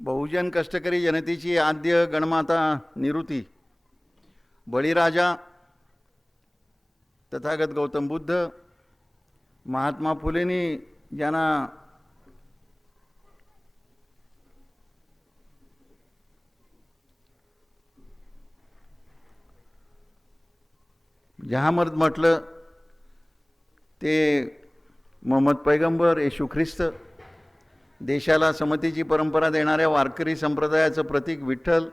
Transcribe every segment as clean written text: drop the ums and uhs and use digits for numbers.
बहुजन कष्टकरी जनतेची आद्य गणमाता निवृत्ती, बळीराजा, तथागत गौतम बुद्ध, महात्मा फुलेंनी ज्यांना जहामर्द म्हटलं, ते मोहम्मद पैगंबर, येशू ख्रिस्त, देशाला समतेची परंपरा देणाऱ्या वारकरी संप्रदायाचं प्रतीक Vitthal,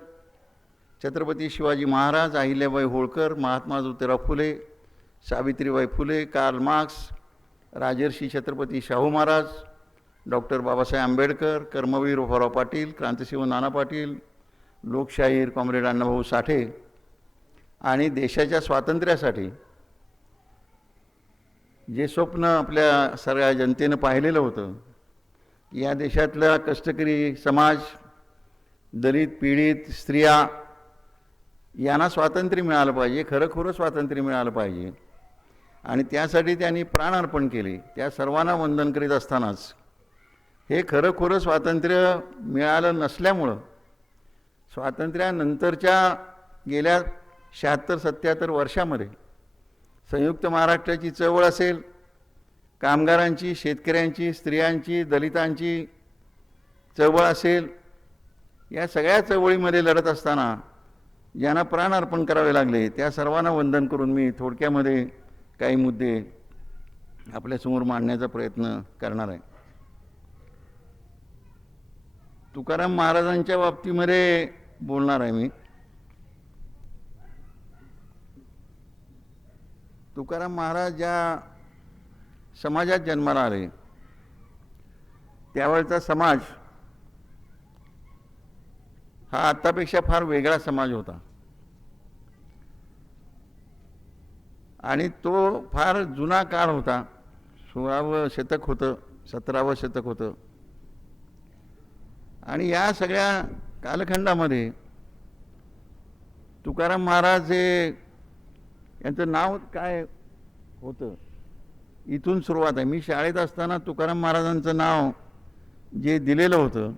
Chhatrapati Shivaji Maharaj, Ahilyabai Holkar, Mahatma Jyotirao Phule, Savitribai Phule, Karl Marx, Rajarshi Chhatrapati Shahu Maharaj, doctor Babasaheb Ambedkar, Karmaveer Bhaurao Patil, Krantisinh Nana Patil, Lokshahir comrade Annabhau Sathe आणि देशाच्या स्वातंत्र्यासाठी जे स्वप्न आपल्या सगळ्या जनतेनं पाहिलेलं होतं, या देशातला कष्टकरी समाज, दलित, पीडित, स्त्रिया यांना स्वातंत्र्य मिळालं पाहिजे, खरंखुरं स्वातंत्र्य मिळालं पाहिजे आणि त्यासाठी त्यांनी प्राण अर्पण केले. त्या सर्वांना वंदन करीत असतानाच हे खरंखुरं स्वातंत्र्य मिळालं नसल्यामुळं स्वातंत्र्यानंतरच्या गेल्या 76-77 वर्षामध्ये संयुक्त महाराष्ट्राची चळवळ असेल, कामगारांची, शेतकऱ्यांची, स्त्रियांची, दलितांची चळवळ असेल, या सगळ्या चळवळीमध्ये लढत असताना ज्यांना प्राण अर्पण करावे लागले त्या सर्वांना वंदन करून मी थोडक्यामध्ये काही मुद्दे आपल्यासमोर मांडण्याचा प्रयत्न करणार आहे. तुकाराम महाराजांच्या बाबतीमध्ये बोलणार आहे मी. तुकाराम महाराज ज्या समाजात जन्माला आले त्यावेळचा समाज हा आत्तापेक्षा फार वेगळा समाज होता आणि तो फार जुना काळ होता. 16वं शतक होतं, 17वं शतक होतं आणि या सगळ्या कालखंडामध्ये तुकाराम महाराज हे यांचं नाव काय होतं, इथून सुरुवात आहे. मी शाळेत असताना तुकाराम महाराजांचं नाव जे दिलेलं होतं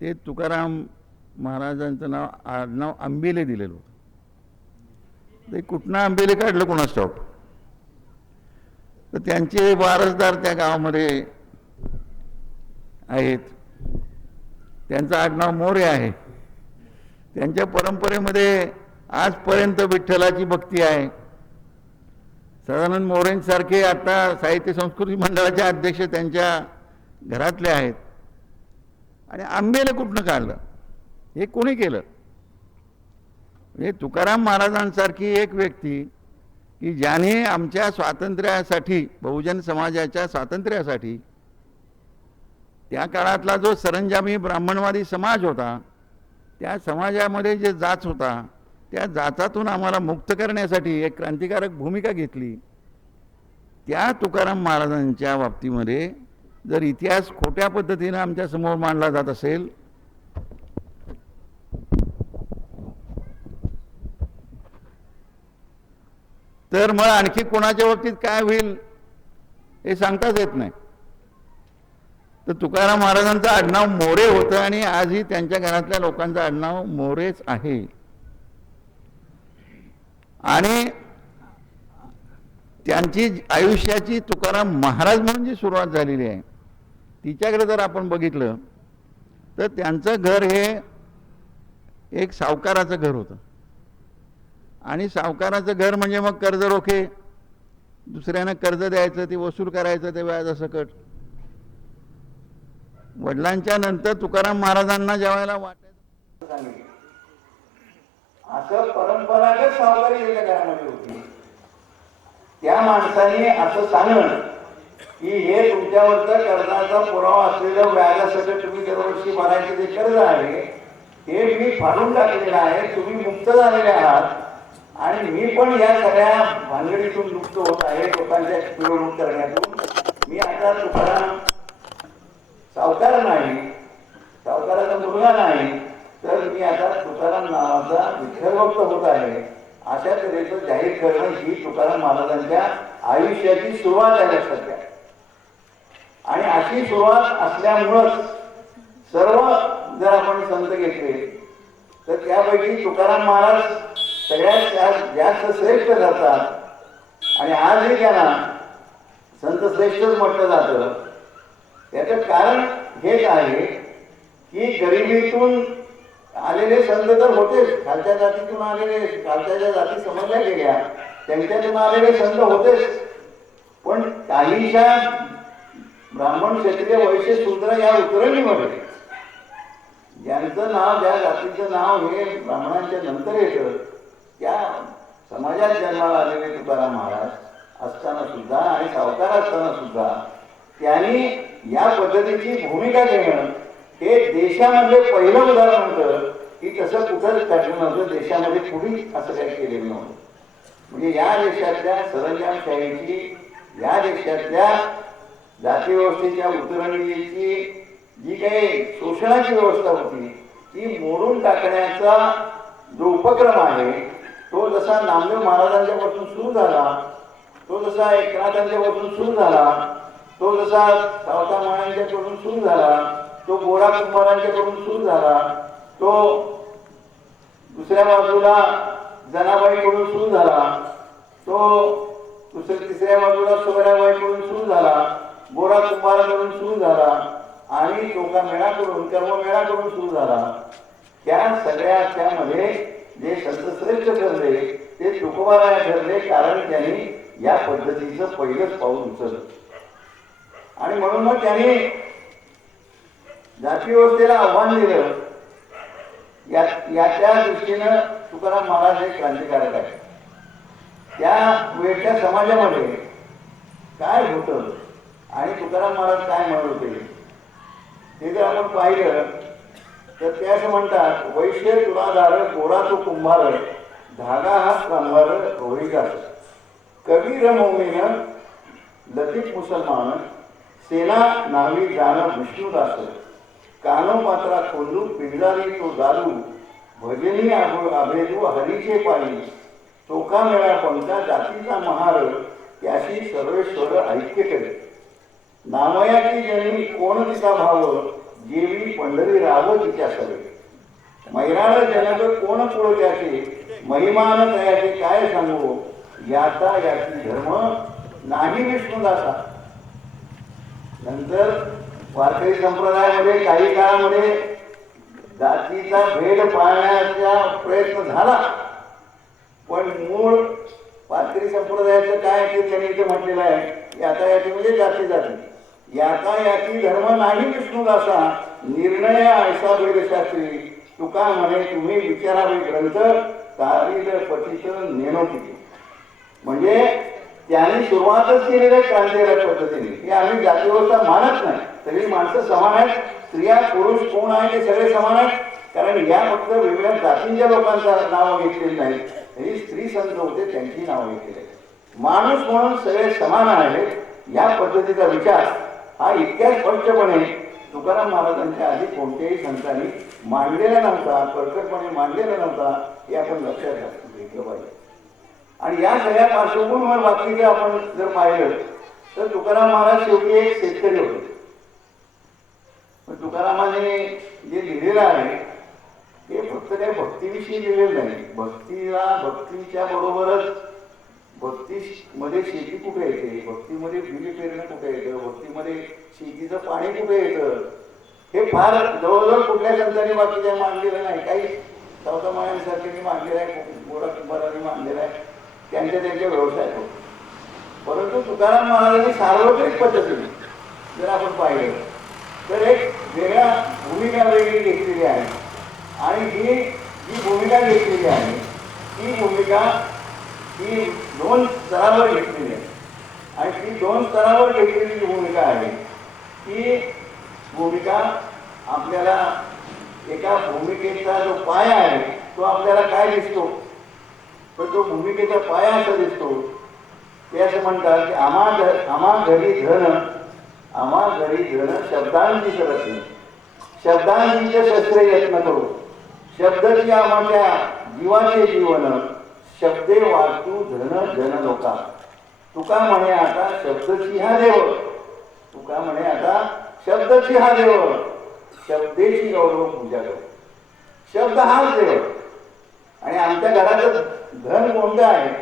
ते तुकाराम महाराजांचं नाव आंबेले दिलेलं होतं. ते कुठनं आंबेले काढलं कोणास ठाऊक. तर त्यांचे वारसदार त्या गावामध्ये आहेत. त्यांचं आडनाव मोरे आहे. त्यांच्या परंपरेमध्ये आजपर्यंत विठ्ठलाची भक्ती आहे. सदानंद मोरेंसारखे आता साहित्य संस्कृती मंडळाचे अध्यक्ष त्यांच्या घरातले आहेत. आणि आंबेले कुठनं काढलं, हे कोणी केलं? म्हणजे तुकाराम महाराजांसारखी एक व्यक्ती की ज्याने आमच्या स्वातंत्र्यासाठी, बहुजन समाजाच्या स्वातंत्र्यासाठी, त्या काळातला जो सरंजामी ब्राह्मणवादी समाज होता त्या समाजामध्ये जे जाच होता त्या जाचातून आम्हाला मुक्त करण्यासाठी एक क्रांतिकारक भूमिका घेतली. त्या तुकाराम महाराजांच्या बाबतीमध्ये जर इतिहास खोट्या पद्धतीनं आमच्यासमोर मांडला जात असेल तर मग आणखी कोणाच्या बाबतीत काय होईल हे सांगताच येत नाही. तर तुकाराम महाराजांचं आडनाव मोरे होतं आणि आजही त्यांच्या घरातल्या लोकांचं आडनाव मोरेच आहे. आणि त्यांची आयुष्याची तुकाराम महाराज म्हणून जी सुरुवात झालेली आहे तिच्याकडे जर आपण बघितलं तर त्यांचं घर हे एक सावकाराचं घर होतं. आणि सावकाराचं घर म्हणजे मग कर्जरोखे, दुसऱ्यांना कर्ज द्यायचं, ते वसूल करायचं ते व्याजासकट. वडिलांच्या नंतर तुकाराम महाराजांना जेवायला वाटायचं असं परंपरागत सावकारी त्याच्या घरामध्ये होती. त्या माणसाने असं सांगणं की हे तुमच्यावरचा कर्जाचा पुरावा असलेलं व्याजासकट तुम्ही दरवर्षी भरायचे जे कर्ज आहे हे मी फाडून टाकलेलं आहे, तुम्ही मुक्त झालेले आहात आणि मी पण या सगळ्या भानगडीतून मुक्त होत आहे, लोकांच्या पिळवणूक करण्यातून. मी आता तुकाराम सावकार नाही, सावकाराचा मुलगा नाही, तर मी आता तुकाराम नावाचा विठ्ठलभक्त होत आहे, अशा तऱ्हेचं जाहीर करणं ही तुकाराम महाराजांच्या आयुष्याची सुरुवात आहे लक्षात घ्या. आणि अशी सुरुवात असल्यामुळंच सर्व आपण संत घेतले तर त्यापैकी तुकाराम महाराज सगळ्यात जास्त श्रेष्ठ जातात आणि आजही त्यांना संत श्रेष्ठच म्हटलं जातं. याचं कारण हेच आहे की गरिबीतून आलेले संत तर होतेच, खालच्या जातीतून आलेले, खालच्या ज्या जाती समजल्या गेल्या त्यांच्यातून आलेले संत होतेच, पण काहीशा ब्राह्मण क्षत्रिय वैश्य शूद्र या उतरणीमध्ये ज्यांचं नाव, ज्या जातीचं नाव हे ब्राह्मणांच्या नंतर येतं त्या समाजात जन्माला आलेले तुकाराम महाराज असताना सुद्धा आणि सावकार असताना सुद्धा त्यांनी या पद्धतीची भूमिका घेणं हे देशामध्ये पहिलं उदाहरण होतं की तसं कुठंच घडलं नव्हतं. देशामध्ये कुणी असं काही केलेलं नव्हतं. म्हणजे या देशातल्या सरंजामशाहीची, या देशातल्या जातीव्यवस्थेच्या उतरंडीची जी काही शोषणाची व्यवस्था होती ती मोडून टाकण्याचा जो उपक्रम आहे तो जसा नामदेव महाराजांच्यापासून सुरू झाला, तो जसा एकनाथांच्यापासून सुरू झाला, तो जसा सावता महाराजांच्याकडून सुरू झाला, तो गोरा कुंभारांच्याकडून सुरू झाला, तो दुसऱ्या बाजूला जनाबाईकडून सुरू झाला, तो तिसऱ्या बाजूला सोयराबाईकडून सुरू झाला, गोरा कुंभाराकडून सुरू झाला आणि चोखामेळाकडून, कर्ममेळाकडून सुरू झाला. त्या सगळ्या त्यामध्ये जे संत श्रेष्ठ ठरले ते तुकोबाराय ठरले, कारण त्यांनी या पद्धतीचं पहिलंच पाऊल उचललं. आणि म्हणून मग त्यांनी जाती व्यवस्थेला आव्हान दिलं. याच्या दृष्टीनं तुकाराम महाराज हे क्रांतिकारक आहे. त्या वेळच्या समाजामध्ये काय होतं आणि तुकाराम महाराज काय म्हणत होते ते जर आपण पाहिलं तर ते असं म्हणतात, वैश्य तुलाधार गोरा तो कुंभार, धागा हा कंभार रोहिका, कबीर मौमीनं लतीफ मुसलमान, सेना नावी जाणं विष्णुदास, कानो पात्रा खोलू पिंजारी तो दारू, भजनी अभेदू हरीचे पायी, चोखा मेळा पंचा जातीचा महार, त्याशी सर्वेश्वर ऐक्य करे, नामयाची जनी कोण तिचा भाव, जेवी पंढरी राव तिच्या सवे, मैराळ जनक कोण पुढ त्याचे, महिमान तयाचे काय सांगू, याचा याची धर्म नाही विष्णुदासा. नंतर वारकरी संप्रदायामध्ये काही काळामध्ये जातीचा भेद पाळण्याचा प्रयत्न झाला, पण मूळ वारकरी संप्रदायाचं काय ते त्यांनी इथे म्हटलेलं आहे, याता याची म्हणजे जाती जाती, याता याची धर्म नाही विष्णुदासा, निर्णय ऐसा वेदशास्त्री, तुका म्हणे तुम्ही विचारावे ग्रंथ, तारील पतित नेनो किती. म्हणजे त्यांनी सुरुवातच केलेल्या क्रांतिकारक पद्धतीने की आम्ही जातीव्यवस्था मानत नाही, सगळी माणसं समान आहेत, स्त्रिया पुरुष कोण आहे ते सगळे समान आहेत, कारण या फक्त वेगवेगळ्या जातींच्या लोकांचा नावं घेतलेली नाही, ही स्त्री संत होते त्यांची नावं घेतलेली आहेत. माणूस म्हणून सगळे समान आहेत या पद्धतीचा विचार हा इतक्या स्पष्टपणे तुकाराम महाराजांच्या आधी कोणत्याही संतांनी मांडलेला नव्हता, प्रकटपणे मांडलेला नव्हता, हे आपण लक्षात घेतलं पाहिजे. आणि या सगळ्या पार्श्वभूमीवर बाकीचं आपण जर पाहिलं तर तुकाराम महाराज शेवटी एक शेतकरी होते. तुकारामाने जे लिहिलेलं आहे ते फक्त काही भक्तीविषयी लिहिलेलं नाही. भक्तीच्या बरोबरच भक्तीमध्ये शेती कुठे येते, भक्तीमध्ये बिली पेरणं कुठे येतं, भक्तीमध्ये शेतीचं पाणी कुठे येतं, हे फार जवळजवळ कुठल्या संतांनी बाकीच्या मांडलेलं नाही. काही सावता महाराजांसारख्यांनी मांडलेलं आहे, गोरा कुंभारांनी मांडलेलं आहे, त्यांच्या व्यवसाय होतो. परंतु तुकाराम महाराजांनी सार्वत्रिक पद्धतीने जर आपण पाहिलं तर एक वेगळ्या भूमिका वेगळी घेतलेली आहे. आणि ही जी भूमिका घेतलेली आहे ती भूमिका ही 2 स्तरावर घेतलेली आहे. आणि ती 2 स्तरावर घेतलेली जी भूमिका आहे ती भूमिका आपल्याला एका भूमिकेचा जो पाया आहे तो आपल्याला काय दिसतो, तर तो भूमिकेचा पाया असा दिसतो. ते असं म्हणतात की आम्हा घरी धन शब्दांची करत, शब्दांचे शस्त्र यत्न करू, शब्दची आम्हाला जीवाचे जीवन, शब्दे वाचू धन जन लोका. तुका म्हणे आता शब्दची हा देव, तुका म्हणे आता शब्दची हा देव, शब्देची गौरव पूजा करू. शब्द हाच देव. आणि आमच्या घराचं धन कोणतं आहे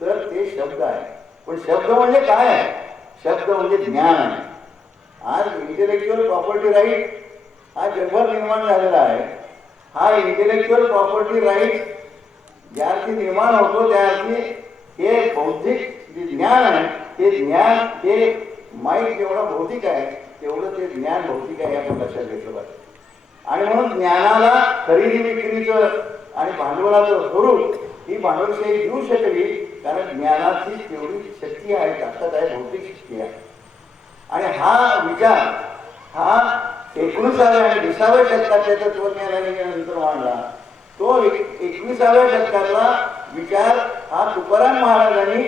तर ते शब्द आहे. पण शब्द म्हणजे काय आहे? शब्द म्हणजे ज्ञान आहे. आज इंटेलेक्च्युअल प्रॉपर्टी राईट हा जगभर निर्माण झालेला आहे. हा इंटेलेक्च्युअल प्रॉपर्टी राईट ज्यार्थी निर्माण होतो त्यार्थी हे बौद्धिक जे ज्ञान आहे ते ज्ञान हे माईक जेवढा भौतिक आहे तेवढं ते ज्ञान भौतिक आहे आपण लक्षात घेतलं पाहिजे. आणि म्हणून ज्ञानाला खरेदी विक्रीचं आणि भांडवलाचं स्वरूप ही भांडवलशाही देऊ शकली कारण ज्ञानाची तेवढी शक्ती आहे, ताकद आहे, भौतिक शक्ती आहे. आणि हा विचार हा 19व्या आणि 20व्या शतकातल्या तत्वज्ञानाने नंतर मांडला. तो 21व्या शतकातला विचार हा तुकाराम महाराजांनी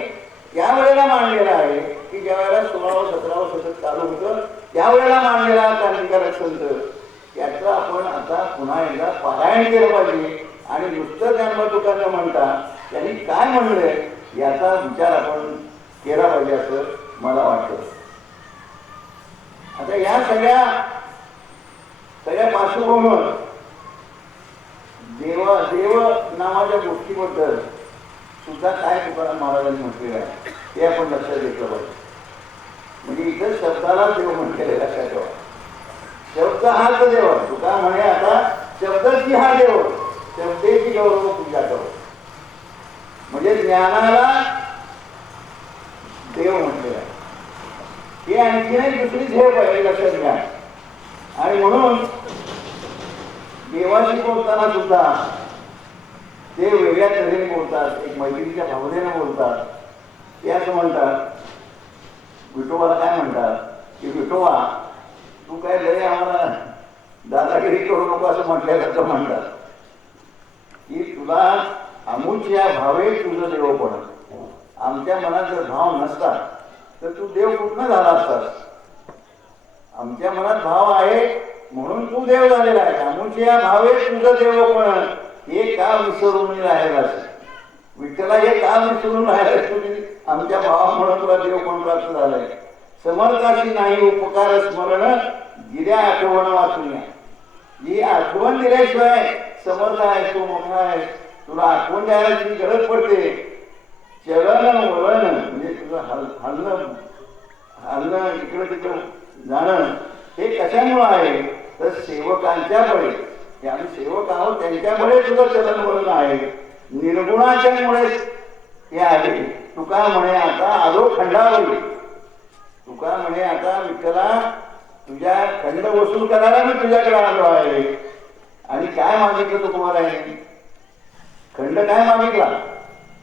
त्यावेळेला मांडलेला आहे की ज्या वेळेला 16वं 17वं शतक चालू होतं त्यावेळेला मांडलेला क्रांतिकारक संत. त्याचं आपण आता पुन्हा एकदा पारायण केलं पाहिजे. आणि नुसतं ज्ञानोबा तुकाराम न म्हणता त्यांनी काय म्हणलंय याचा विचार आपण केला पाहिजे असं मला वाटतं. आता या सगळ्या पार्श्वभूमीवर देव नावाच्या गोष्टीबद्दल सुद्धा काय तुकाराम महाराजांनी म्हटलेलं आहे ते आपण लक्षात घेतलं पाहिजे. म्हणजे इथं शब्दाला देव म्हटलेलं आहे, लक्षात ठेवा. शब्द हाच देव. तुका म्हणे आता शब्दची हा देव, शब्देची गौरव पूजा करू. म्हणजे ज्ञानाला देव म्हटलेलं आहे. हे आणखीनही दुसरी झेप आहे, लक्षात घ्या. आणि म्हणून देवाशी बोलताना सुद्धा ते वेगळ्या तऱ्हेने बोलतात, एक मैत्रीच्या भावनेनं बोलतात. ते असं म्हणतात, विठोबाला काय म्हणतात की विठोबा तू काय लय आम्हाला दादागिरी करू नको असं म्हटल्यासारखं म्हणतात की तुला अमुच्या भावे तुझं देवपण. आमच्या मनात जर भाव नसता तर तू देव कुठनं झाला असतास. आमच्या मनात भाव आहे म्हणून तू देव झालेला आहे. अमुच्या भावे तुझं देवपण हे का विसरून राहिलास. विठ्ठला हे का विसरून राहिलास तुम्ही. आमच्या भावामुळे तुला देवपण प्राप्त झालंय. समर्थाशी नाही उपकार स्मरण गिऱ्या आठवण वाचून. ही आठवण दिल्याशिवाय समर्थ आहे तो मोठा आहे तुला आठवण द्यायची गरज पडते. चलन वळण म्हणजे तुझं हलणं इकडं तिकडं जाणं हे कशामुळं आहे तर सेवकांच्या बळे. आम्ही सेवक आहोत त्यांच्यामुळे तुझं चलन वळण आहे. निर्गुणाच्या मुळे हे आहे. तुका म्हणे आता आलो खंडावरी. तुका म्हणे आता विठ्ठला तुझ्या खंड वसूल करायला मी तुझ्याकडे आलो आहे. आणि काय मागितलं तू तुम्हाला खंड काय मागितला.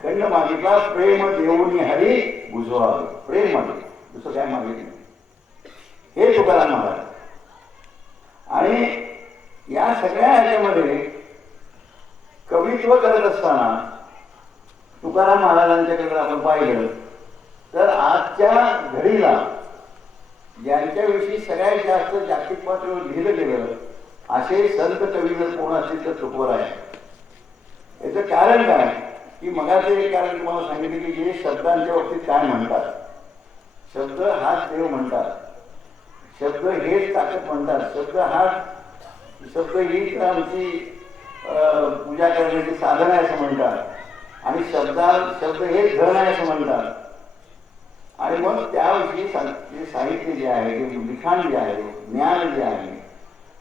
खंड मागितला प्रेम देऊनी हरी बुजवावे. प्रेम मागितलं, दुसरं काय मागितलं हे तुकाराम महाराज. आणि या सगळ्या ह्याच्यामध्ये कवित्व करत असताना तुकाराम महाराजांच्याकडे आपण पाहिलं तर आजच्या घडीला ज्यांच्याविषयी सगळ्यात जास्त जागतिक पातळीवर लिहिलं गेलं असे संत कवी जर कोण असतील तर तुकोबाराय आहे. याचं कारण काय की मगाचं एक कारण तुम्हाला सांगितलं की जे शब्दांच्या बाबतीत काय म्हणतात. शब्द हाच देव म्हणतात. शब्द हेच ताकद म्हणतात. शब्द हीच आमची पूजा करण्याची साधन आहे असं म्हणतात. आणि शब्द हेच धन आहे असं म्हणतात. आणि मग त्याविषयी साहित्य जे आहे, जे लिखाण जे आहे, ज्ञान जे आहे,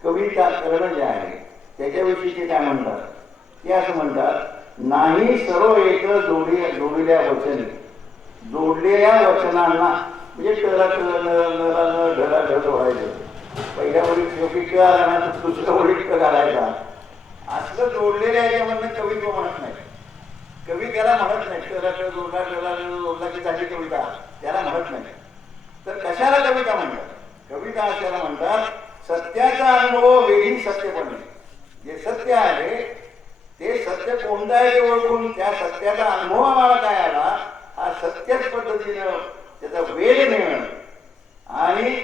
कविता करणं जे आहे त्याच्याविषयी ते काय म्हणतात. ते असं म्हणतात नाही सर्व एक जोडलेल्या वचन. जोडलेल्या वचनांना म्हणजे ढळा ढळ व्हायचं. पहिल्या वडील शेवटी क आला ना दुसऱ्या वडील क घालायचा. असलं जोडलेल्या याच्यामधनं कवित्व म्हणत नाही. कवी त्याला म्हणत नाही. जोडला की झाली कविता त्याला म्हणत नाही. तर कशाला कविता म्हणतात. कविता अशाला म्हणतात सत्याचा अनुभव वेगळी सत्य बनणे. जे सत्य आहे ते सत्य कोणतं आहे ते ओळखून त्या सत्याचा अनुभव आम्हाला काय आला हा सत्यच पद्धतीनं त्याचा वेध मिळणं आणि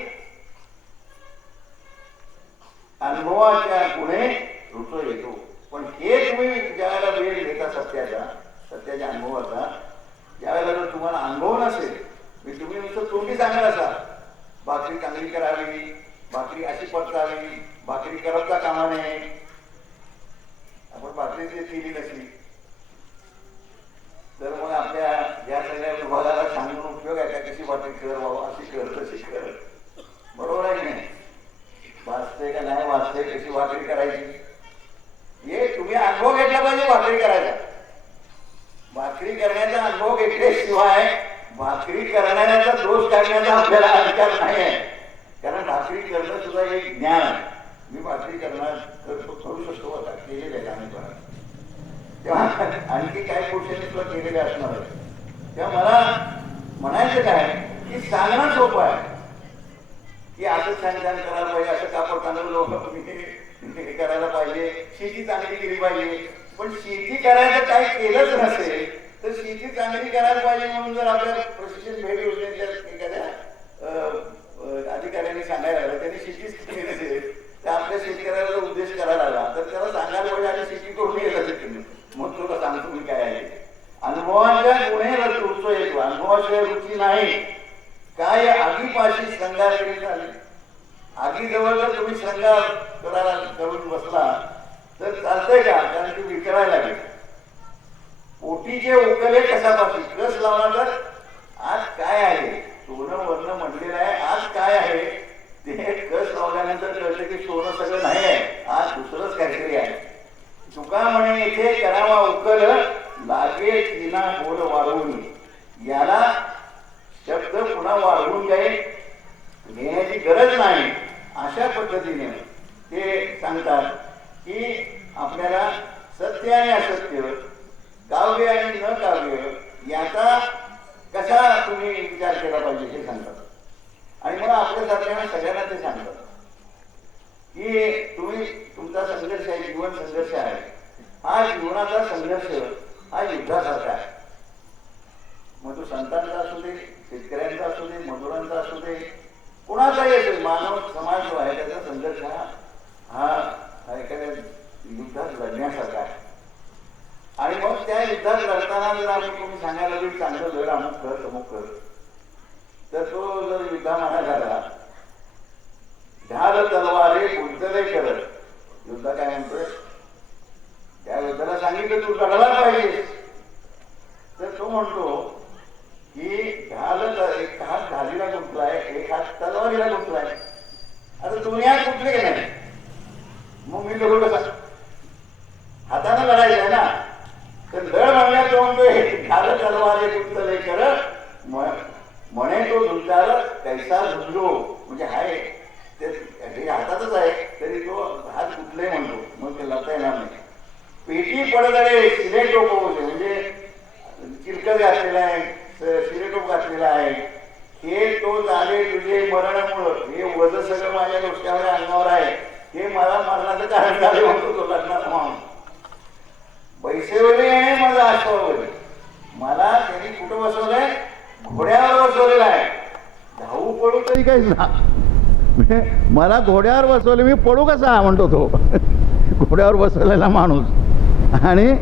अनुभवाच्या गुणे ऋतू येतो. पण हे तुम्ही ज्यावेळेला वेळ घेता सत्याच्या अनुभवाचा ज्यावेळेला जर तुम्हाला अनुभव नसेल मी तुम्ही नुसतं तोंडी सांगणार असाल भाकरी चांगली करावी, भाकरी अशी पडतावी, भाकरी करता कामा नये. आपण भाकरी केली नसली तर मग आपल्या या सगळ्या विभागाला सांगून उपयोग आहे का? कशी भाकरी कर बाबा, अशी कर तशी कर. बरोबर आहे की नाही? वाचते का नाही वाचते, कशी भाकरी करायची हे तुम्ही अनुभव घेतला पाहिजे. भाकरी करायचा, भाकरी करण्याचा अनुभव घेतल्याशिवाय भाकरी करणाऱ्याचा दोष काढण्याचा आपल्याला अधिकार नाही आहे. कारण भाकरी करणं सुद्धा एक ज्ञान आहे. मी भाकरी करू शकतो, आता केलेले आहे आम्ही पण. तेव्हा आणखी काही पुरुषांनी सुद्धा केलेले असणार आहे. तेव्हा मला म्हणायचं काय की सांगणं सोपं आहे की असं छान छान करायला पाहिजे, असं कापड तांदूळ लोक हे करायला पाहिजे, शेती चांगली केली पाहिजे. पण शेती करायचं काही केलंच नसेल तर शेती चांगली करायला पाहिजे म्हणून जर आपल्या प्रशिक्षण भेट योजनेच्या एखाद्या अधिकाऱ्यांनी सांगायला लागलं, त्यांनी शेतीच केली नसेल तर आपल्या शेतकऱ्याला उद्देश करायला लागला तर त्याला सांगायला पाहिजे आणि शेती करून येत असेल. मग तुला सांगतो मी काय आहे. अनुभवाच्या गुणे रुचो येतो, अनुभवाशिवाय रुची नाही. काय आगीपाशी श्रंगार करीत झाले. आगीजवळ जर तुम्ही श्रंगार करायला करून बसला तर चालतंय का? कारण ती विचारायला लागेल. पोटीचे उकले कशापाशी कस लावणार तर आज काय आहे, सोनं वर्ण म्हणलेलं आहे, आज काय आहे ते कस लावल्यानंतर कळतं की सोनं सगळं नाही आहे, आज दुसरंच काहीतरी आहे. तुका म्हणे इथे करावा उकल लागे तिना बोल वाढवून. याला शब्द पुन्हा वाढवून काही घेण्याची गरज नाही. अशा पद्धतीने ते सांगतात की आपल्याला सत्य आणि असत्य, काव्य आणि न काव्य याचा कसा तुम्ही विचार केला पाहिजे हे सांगतात. आणि मग आपल्यासारख्या सगळ्यांना ते सांगतात की तुम्ही तुमचा संघर्ष आहे, जीवन संघर्ष आहे. हा जीवनाचा संघर्ष हा युद्धासारखा आहे. मग तो संतांचा असू दे, शेतकऱ्यांचा असू दे, मजुरांचा असू दे, कुणाचाही असेल, मानव समाज जो आहे त्याचा संघर्ष हा एखाद्या युद्धात लढण्यासारखा आहे. आणि मग त्या युद्धात लढताना जर आपण कोणी सांगायला लागेल चांगलं लढ, अमुक कर तमुक कर, तर तो जर युद्धामाना झाला, ढाल तलवारे गुंतले करत, युद्ध काय म्हणतोय त्या युद्धाला सांगितलं तू लढला पाहिजे, तर तो म्हणतो की एक हात ढालीला गुंतलाय, एक हात तलवारीला गुंतलाय. आता दोन्ही हात गुंतले की नाही, मग मी लढू कसा? हाताने लढायचं आहे ना. तर लढ म्हणण्यात तो म्हणतोय ढाल तलवारे गुंतले करत म्हणे तो झुंजार कैसा झुंजलो. म्हणजे हाय ते हातातच आहे तरी तो हात कुठले म्हणतो, मग ते लढता येणार नाही. पेटी पडदळे शिले टोपवले, म्हणजे चिलकत घातलेला आहे, शिले टोप घातलेला आहे. हे तो झाले तुझे मरणामुळं, हे वज सगळं माझ्या डोक्यावर अंगावर आहे, हे मला मरणाचं कारण झाले म्हणतो तो लग्नात म्हणून. पैसेवले आहे माझा आश्वावले, मला त्यांनी कुठं बसवलंय? घोड्यावर बसवलेला आहे. धावू पडू तरी काही ना, मला घोड्यावर बसवले, मी पडू कसा म्हणतो तो घोड्यावर बसवलेला माणूस. आणि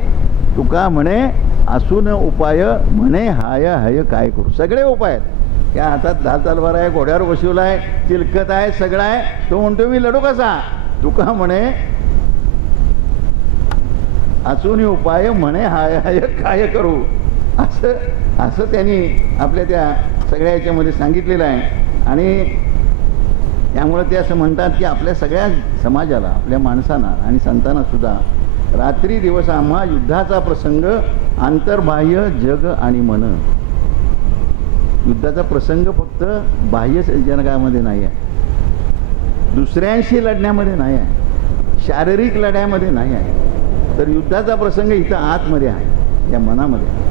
तुका म्हणे असून उपाय म्हणे हाय हाय काय करू. सगळे उपाय आहेत. त्या हातात ढाल तलवार आहे, घोड्यावर बसवला आहे, चिलकत आहे, सगळं आहे. तो म्हणतो मी लढू कसा? तुका म्हणे असून उपाय म्हणे हाय हाय काय करू. असं त्यांनी आपल्या त्या सगळ्या याच्यामध्ये सांगितलेलं आहे. आणि त्यामुळे ते असं म्हणतात की आपल्या सगळ्या समाजाला, आपल्या माणसांना आणि संतांना सुद्धा रात्री दिवस आम्हा युद्धाचा प्रसंग आंतरबाह्य जग आणि मन. युद्धाचा प्रसंग फक्त बाह्य जगामध्ये नाही आहे, दुसऱ्यांशी लढण्यामध्ये नाही आहे, शारीरिक लढ्यामध्ये नाही आहे. तर युद्धाचा प्रसंग इथं आतमध्ये आहे, या मनामध्ये.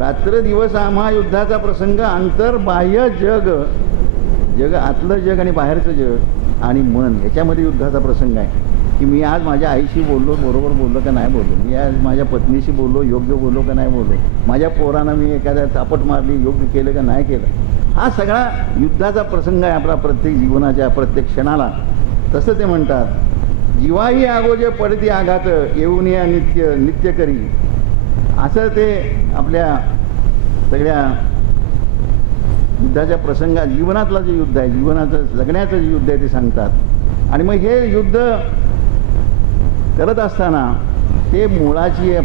रात्र दिवस आम्हा युद्धाचा प्रसंग आंतरबाह्य जग आतलं जग आणि बाहेरचं जग आणि मन याच्यामध्ये युद्धाचा प्रसंग आहे. की मी आज माझ्या आईशी बोललो, बरोबर बोललो का नाही बोललो, मी आज माझ्या पत्नीशी बोललो, योग्य बोललो का नाही बोललो, माझ्या पोरांना मी एखाद्या चापट मारली, योग्य केलं का नाही केलं. हा सगळा युद्धाचा प्रसंग आहे आपला प्रत्येक जीवनाच्या प्रत्येक क्षणाला. तसं ते म्हणतात जीवाही आगोजे पडती आघात येऊन या नित्य करी. असं ते आपल्या सगळ्या युद्धाच्या प्रसंगात जीवनातलं जे युद्ध आहे, जीवनाचं जगण्याचं जे युद्ध आहे ते सांगतात. आणि मग हे युद्ध करत असताना ते मुळाची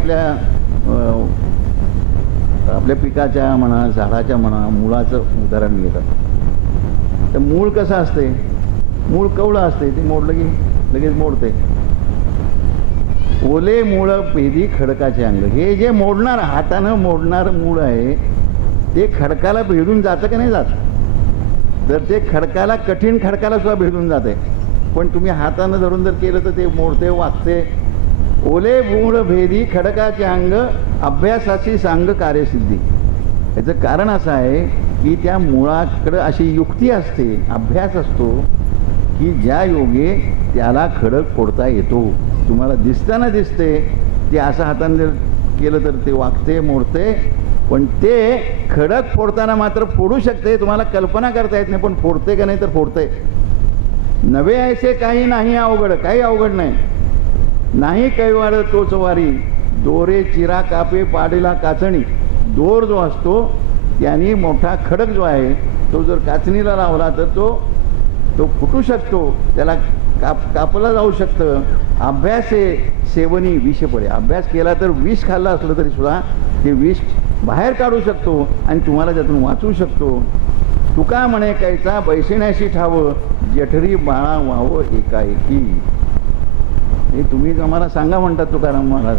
आपल्या पिकाच्या म्हणा, झाडाच्या म्हणा, मुळाचं उदाहरण घेतात. तर मूळ कसं असते? मूळ कवळं असते, ते मोडलं की लगेच मोडते. ओले मूळ भेदी खडकाचे अंग. हे जे मोडणार, हातानं मोडणार मूळ आहे ते खडकाला भेदून जातं की नाही जात? तर ते खडकाला, कठीण खडकाला सुद्धा भेदून जाते. पण तुम्ही हातानं धरून जर केलं तर ते मोडते, वागते. ओले मूळ भेदी खडकाचे अंग, अभ्यासाची सांग कार्यसिद्धी. याचं कारण असं आहे की त्या मुळाकडं अशी युक्ती असते, अभ्यास असतो की ज्या योगे त्याला खडक फोडता येतो. तुम्हाला दिसताना दिसते, ते असं हाताने जर केलं तर ते वागते, मोडते. पण ते खडक फोडताना मात्र फोडू शकते. तुम्हाला कल्पना करता येत नाही, पण फोडते का नाही तर फोडते. नवे ऐसे काही नाही अवघड, काही अवघड नाही. नाही कैवाड तोच वारी, दोरे चिरा कापे पाडीला काचणी. दोर जो असतो त्याने मोठा खडक जो आहे तो जर काचणीला लावला तर तो फुटू शकतो, त्याला कापला जाऊ शकतं. अभ्यासे सेवनी विष पडे. अभ्यास केला तर विष खाल्लं असलं तरी सुद्धा ते विष बाहेर काढू शकतो आणि तुम्हाला त्यातून वाचवू शकतो. तुका म्हणे कैचा बैसण्याशी ठावं, जठरी बाळा व्हावं एकाएकी. हे तुम्हीच आम्हाला सांगा म्हणतात तुकाराम महाराज,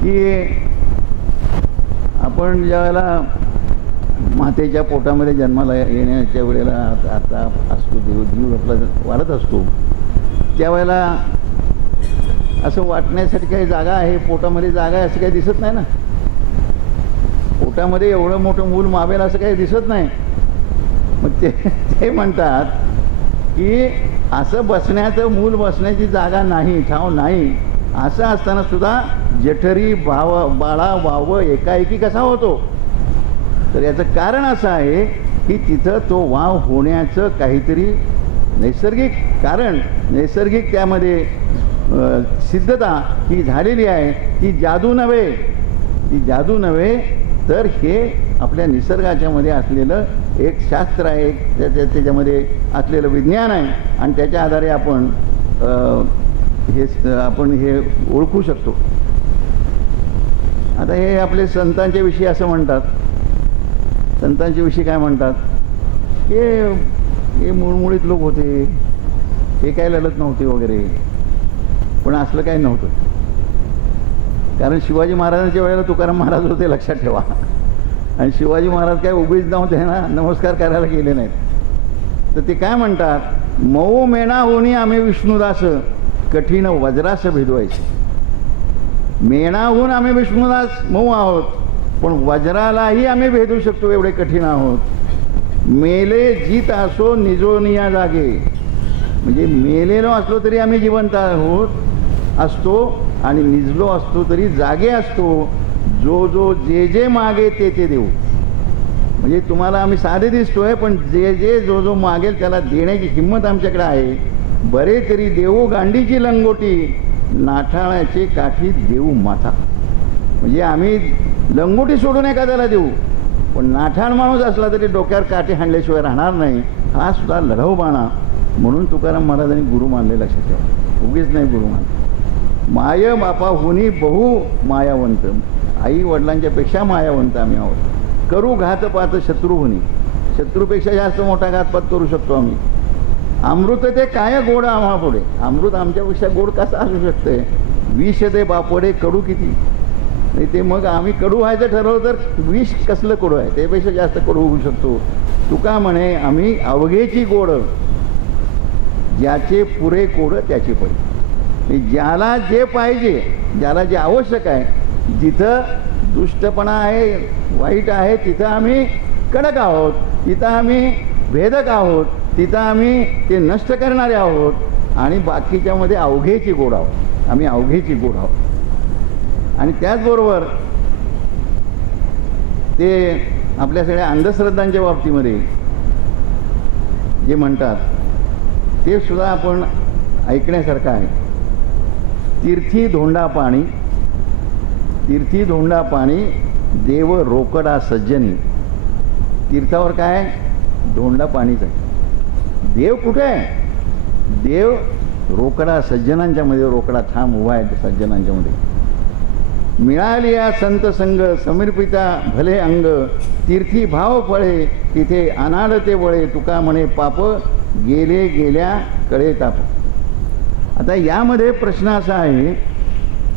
की आपण ज्या वेळेला मातेच्या पोटामध्ये जन्माला येण्याच्या वेळेला आता असतो, जीव आपला वाढत असतो, त्यावेळेला असं वाटण्यासाठी काही जागा आहे, पोटामध्ये जागा आहे असं काही दिसत नाही ना. पोटामध्ये एवढं मोठं मूल मावेल असं काही दिसत नाही. मग ते म्हणतात की असं बसण्याचं, मूल बसण्याची जागा नाही, ठाव नाही. असं असताना सुद्धा जठरी बाळा वाव एकाएकी कसा होतो? तर याचं कारण असं आहे की तिथं तो वाव होण्याचं काहीतरी नैसर्गिक कारण, नैसर्गिक त्यामध्ये सिद्धता ही झालेली आहे. ती जादू नव्हे, ती जादू नव्हे, तर हे आपल्या निसर्गाच्या मध्ये असलेलं एक शास्त्र आहे, त्याच्यामध्ये असलेलं विज्ञान आहे. आणि त्याच्या आधारे आपण हे ओळखू शकतो. आता हे आपले संतांच्या विषयी असं म्हणतात, संतांच्या विषयी काय म्हणतात? हे मुळमुळीत लोक होते, हे काय लढत नव्हते वगैरे. पण असलं काही नव्हतं. कारण शिवाजी महाराजांच्या वेळेला तुकाराम महाराज होते, लक्षात ठेवा. आणि शिवाजी महाराज काय उभीच नव्हते ना, नमस्कार करायला गेले नाहीत. तर ते काय म्हणतात? मऊ मेणा होणी आम्ही विष्णुदास, कठीण वज्रास भेदवायचे. मेणाहून आम्ही विष्णुदास मऊ आहोत, पण वज्रालाही आम्ही भेदू शकतो, एवढे कठीण आहोत. मेले जीत असो निजोनिया जागे. म्हणजे मेलेलो असलो तरी आम्ही जिवंत असतो आणि निजलो असतो तरी जागे असतो. जो जे मागे ते देऊ. म्हणजे तुम्हाला आम्ही साधे दिसतोय, पण जो मागेल त्याला देण्याची हिंमत आमच्याकडे आहे. बरे तरी देऊ गांडीची लंगोटी, नाठाळाचे काठी देऊ माथा. म्हणजे आम्ही लंगोटी सोडून एखाद्याला देऊ, पण नाठाळ माणूस असला तरी डोक्यावर काठी हाणल्याशिवाय राहणार नाही. हा सुद्धा लढाऊ बाणा. म्हणून तुकाराम महाराजांनी गुरु मानले, लक्षात ठेवा. उगीच नाही गुरु मान. माय बापा हुनी बहु मायावंत. आई वडिलांच्या पेक्षा मायावंत आम्ही आहोत. करू घातपात शत्रू हुनी. शत्रूपेक्षा जास्त मोठा घातपात करू शकतो आम्ही. अमृत ते काय गोड आम्हा पुढे. अमृत आमच्यापेक्षा गोड कसं असू शकते? विष ते बापडे कडू किती. नाही ते मग आम्ही कडू व्हायचं ठरवलं तर विष कसलं कडू आहे, त्यापेक्षा जास्त कडू होऊ शकतो. तुका म्हणे आम्ही अवघेची गोड, ज्याचे पुरे कोड त्याचे पडे. ज्याला जे पाहिजे, ज्याला जे आवश्यक आहे, जिथं दुष्टपणा आहे, वाईट आहे, तिथं आम्ही कडक आहोत, तिथं आम्ही भेदक आहोत, तिथं आम्ही ते नष्ट करणारे आहोत. आणि बाकीच्यामध्ये अवघेची गोड आहोत. आम्ही अवघेची गोड आहोत. आणि त्याचबरोबर ते आपल्या सगळ्या अंधश्रद्धांच्या बाबतीमध्ये जे म्हणतात ते सुद्धा आपण ऐकण्यासारखं आहे. तीर्थी धोंडा पाणी, तीर्थी धोंडा पाणी, देव रोकडा सज्जनी. तीर्थावर काय? धोंडा पाणीच आहे. देव कुठे आहे? देव रोकडा सज्जनांच्या मध्ये रोकडा ठाम उभा आहे सज्जनांच्या मध्ये. मिळाली या संत संग समर्पिता भले अंग तीर्थी भाव फळे तिथे अनाडते वळे तुका म्हणे पाप गेले गेल्या कळे ताप. आता यामध्ये प्रश्न असा आहे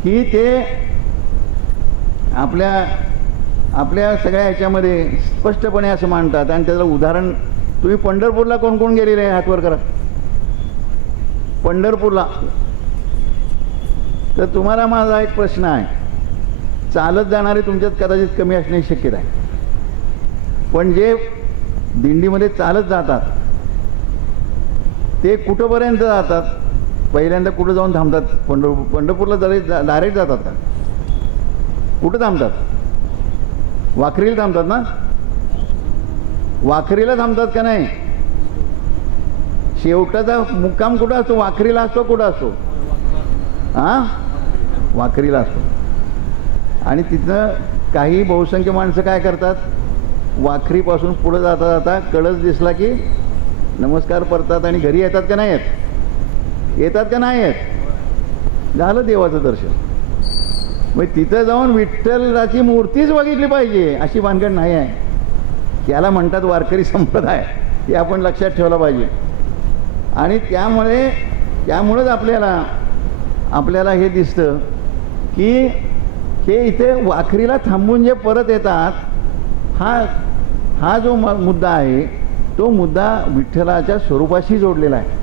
की ते आपल्या सगळ्या ह्याच्यामध्ये स्पष्टपणे असं मांडतात. आणि त्याचं उदाहरण, तुम्ही पंढरपूरला कोण कोण गेलेले आहे हातवर करा. पंढरपूरला तर तुम्हाला माझा एक प्रश्न आहे, चालत जाणारे तुमच्यात कदाचित कमी असण्याची शक्यता आहे, पण जे दिंडीमध्ये चालत जातात ते कुठंपर्यंत जातात? पहिल्यांदा कुठं जाऊन थांबतात? पंढरपूरला डायरेक्ट जातात का? कुठं थांबतात? वाखरीला थांबतात ना? वाखरीला थांबतात का नाही? शेवटाचा मुक्काम कुठं असतो? वाखरीला असतो. कुठं असतो? हां, वाखरीला असतो. आणि तिथं काही बहुसंख्य माणसं काय करतात, वाखरीपासून पुढं जाता जाता कळस दिसला की नमस्कार करतात आणि घरी येतात का नाही येत? येतात का नाही येत? झालं देवाचं दर्शन. मग तिथं जाऊन विठ्ठलाची मूर्तीच बघितली पाहिजे अशी भानगड नाही आहे. त्याला म्हणतात वारकरी संप्रदाय, हे आपण लक्षात ठेवलं पाहिजे. आणि त्यामुळंच आपल्याला हे दिसतं की हे इथे वाखरीला थांबून जे परत येतात, हा जो मुद्दा आहे तो मुद्दा विठ्ठलाच्या स्वरूपाशी जोडलेला आहे.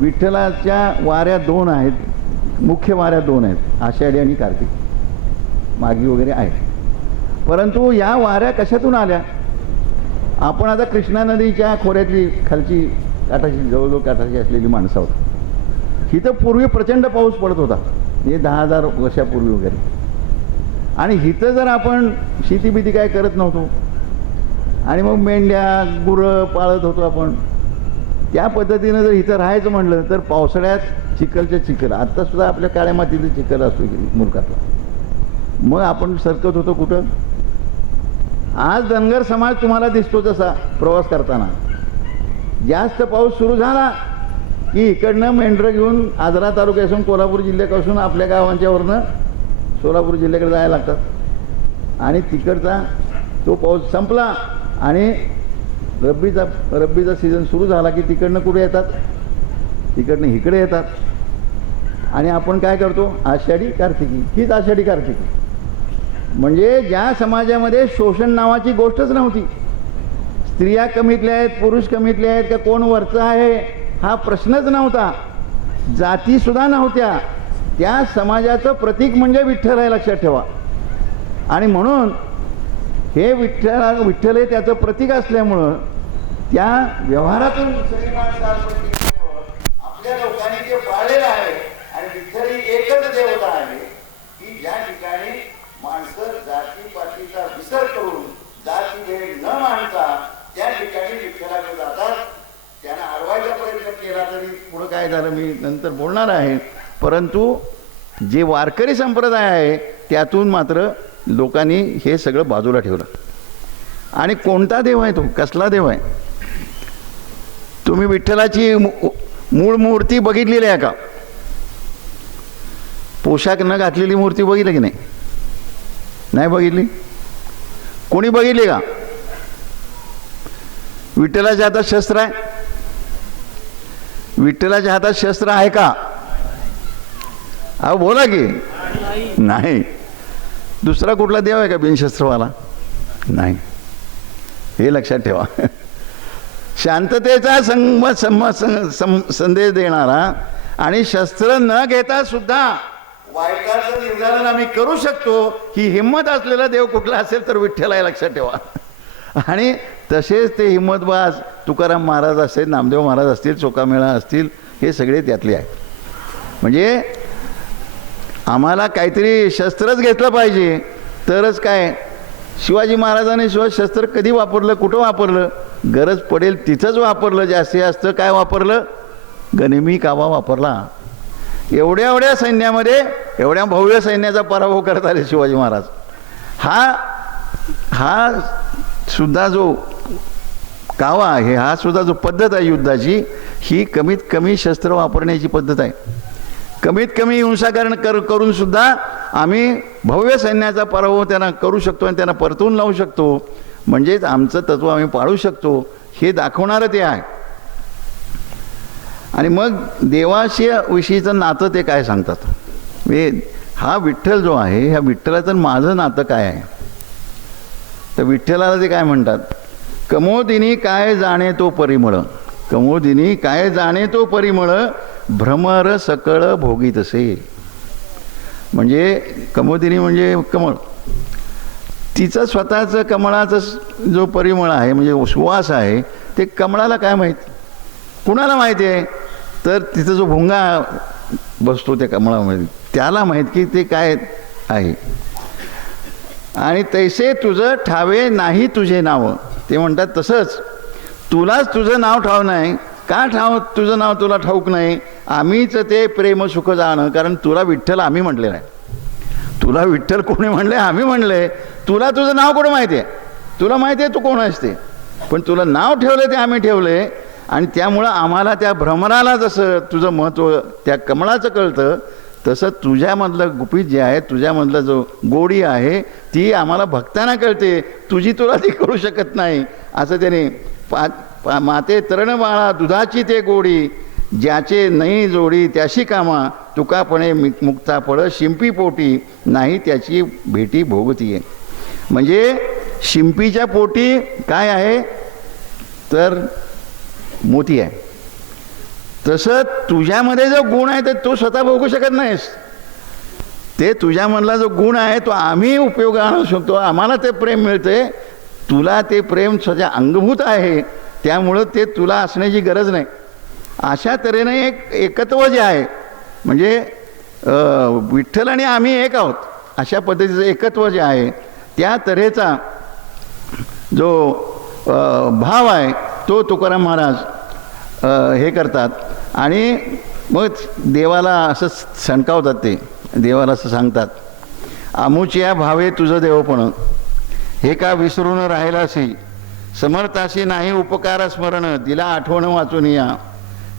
विठ्ठलाच्या वाऱ्या दोन आहेत, मुख्य वाऱ्या दोन आहेत, आषाढी आणि कार्तिक, मागी वगैरे आहेत. परंतु या वाऱ्या कशातून आल्या? आपण आता कृष्णा नदीच्या खोऱ्यातली खालची काठाची जवळजवळ काठाची असलेली माणसं आहोत. इथं पूर्वी प्रचंड पाऊस पडत होता, हे 10,000 वर्षापूर्वी वगैरे. आणि इथं जर आपण शेतीबिती काय करत नव्हतो आणि मग मेंढ्या गुरं पाळत होतो आपण, त्या पद्धतीनं जर इथं राहायचं म्हणलं तर पावसाळ्यात चिखलच्या चिखल, आत्तासुद्धा आपल्या काळ्या मातीचं चिखल असतो मुलकातला, मग आपण सरकत होतो कुठं? आज धनगर समाज तुम्हाला दिसतो तसा प्रवास करताना. जास्त पाऊस सुरू झाला की इकडनं मेंढरं घेऊन आजरा तालुक्यापासून कोल्हापूर जिल्ह्यापासून आपल्या गावांच्यावरनं सोलापूर जिल्ह्याकडे जायला लागतात. आणि तिकडचा तो पाऊस संपला आणि रब्बीचा सीझन सुरू झाला की तिकडनं कुठे येतात? तिकडनं इकडे येतात. आणि आपण काय करतो? आषाढी कार्तिकी. हीच आषाढी कार्तिकी. म्हणजे ज्या समाजामध्ये शोषण नावाची गोष्टच नव्हती, स्त्रिया कमीतल्या आहेत, पुरुष कमीतले आहेत का कोण वरचं आहे हा प्रश्नच नव्हता, जातीसुद्धा नव्हत्या, त्या समाजाचं प्रतीक म्हणजे विठ्ठल आहे, लक्षात ठेवा. आणि म्हणून हे विठ्ठल हे त्याचं प्रतीक असल्यामुळं त्या व्यवहारातून आपल्या लोकांनी जे पाळलेलं आहे. आणि विठ्ठल ही एकच देवता आहे की ज्या ठिकाणी माणसं जातीपातीचा विसर करून जातीभेद न मानता त्या ठिकाणी विठ्ठलाकडे जातात. त्यांना अडवायचा प्रयत्न केला तरी पुढं काय झालं मी नंतर बोलणार आहे. परंतु जे वारकरी संप्रदाय आहे त्यातून मात्र लोकांनी हे सगळं बाजूला ठेवलं. आणि कोणता देव आहे तो? कसला देव आहे? तुम्ही विठ्ठलाची मूळ मूर्ती बघितलेली आहे का? पोशाख न घातलेली मूर्ती बघितली की नाही? नाही बघितली? कोणी बघितली का? विठ्ठलाच्या हातात शस्त्र आहे? विठ्ठलाच्या हातात शस्त्र आहे का? अहो बोला की. नाही. दुसरा कुठला देव आहे का बिनशस्त्रवाला? नाही. हे लक्षात ठेवा. शांततेचा संदेश देणारा आणि शस्त्र न घेता सुद्धा वाईटाचं निर्धारण आम्ही करू शकतो ही हिंमत असलेला देव कुठला असेल तर विठ्ठल आहे, लक्षात ठेवा. आणि तसेच ते हिंमतबाज तुकाराम महाराज असतील, नामदेव महाराज असतील, चोखामेळा असतील, हे सगळे त्यातले आहेत. म्हणजे आम्हाला काहीतरी शस्त्रच घेतलं पाहिजे तरच काय. शिवाजी महाराजांनी शस्त्र कधी वापरलं? कुठं वापरलं? गरज पडेल तिथंच वापरलं. जास्तीत जास्त काय वापरलं? गनिमी कावा वापरला. एवढ्या सैन्यामध्ये एवढ्या भव्य सैन्याचा पराभव करत आले शिवाजी महाराज. हा सुद्धा जो कावा आहे, हा सुद्धा जो पद्धत आहे युद्धाची, ही कमीत कमी शस्त्र वापरण्याची पद्धत आहे. कमीत कमी हिंसाकरण करून सुद्धा आम्ही भव्य सैन्याचा पराभव त्यांना करू शकतो आणि त्यांना परतवून लावू शकतो. म्हणजेच आमचं तत्व आम्ही पाळू शकतो हे दाखवणारं ते आहे. आणि मग देवाशी विषयीचं नातं ते काय सांगतात. हा विठ्ठल जो आहे, ह्या विठ्ठलाचं माझं नातं काय आहे. तर विठ्ठलाला ते काय म्हणतात, कमोदिनी काय जाणे तो परिमळ, कमोदिनी काय जाणे तो परिमळ, भ्रमर सकळ भोगीत असे. म्हणजे कमोदिनी म्हणजे कमळ, तिचं स्वतःचं कमळाचं जो परिमळ आहे म्हणजे सुवास आहे ते कमळाला काय माहीत, कुणाला माहिती आहे. तर तिथं जो भुंगा बसतो त्या कमळामध्ये त्याला माहीत की ते काय आहे. आणि तैसे तुझं ठावे नाही तुझे नाव, ते म्हणतात तसंच तुलाच तुझं नाव ठाव नाही. का तुझं नाव तुला ठाऊक नाही, आम्हीच ते प्रेम सुख जाणं. कारण तुला विठ्ठल आम्ही म्हटलेलं आहे. तुला विठ्ठल कोणी म्हणले, आम्ही म्हणले. तुला तुझं नाव कोण माहिती आहे, तुला माहिती आहे तू कोण असते, पण तुला नाव ठेवलं ते आम्ही ठेवले. आणि त्यामुळं आम्हाला त्या भ्रमराला जसं तुझं महत्त्व त्या कमळाचं कळतं, तसं तुझ्यामधलं गुपित जे आहे, तुझ्यामधलं जो गोडी आहे ती आम्हाला भक्तांना कळते, तुझी तुला ती कळू शकत नाही. असं त्याने माते तरण बाळा दुधाची ते गोडी, ज्याचे नाही जोडी त्याशी कामा, तुकापणे मुक्ता फळ शिंपी पोटी, नाही त्याची भेटी भोगतीये. म्हणजे शिंपीच्या पोटी काय आहे तर मोती आहे. तसं तुझ्यामध्ये जो गुण आहे तर तू स्वतः भोगू शकत नाहीस. ते तुझ्यामधला जो गुण आहे तो आम्ही उपयोग आणू शकतो, आम्हाला ते प्रेम मिळते. तुला ते प्रेम स्वतः अंगभूत आहे, त्यामुळं ते तुला असण्याची गरज नाही. अशा तऱ्हेने एक एकत्व जे आहे म्हणजे विठ्ठल आणि आम्ही एक आहोत, अशा पद्धतीचं एकत्व जे आहे त्या तऱ्हेचा जो भाव आहे तो तुकाराम महाराज हे करतात. आणि मग देवाला असं सणकावतात, ते देवाला असं सांगतात, आमुच्या भावे तुझं देवपण, हे का विसरून राहिलासी, समर्थाशी नाही उपकार स्मरण, दिला आठवण वाचून या,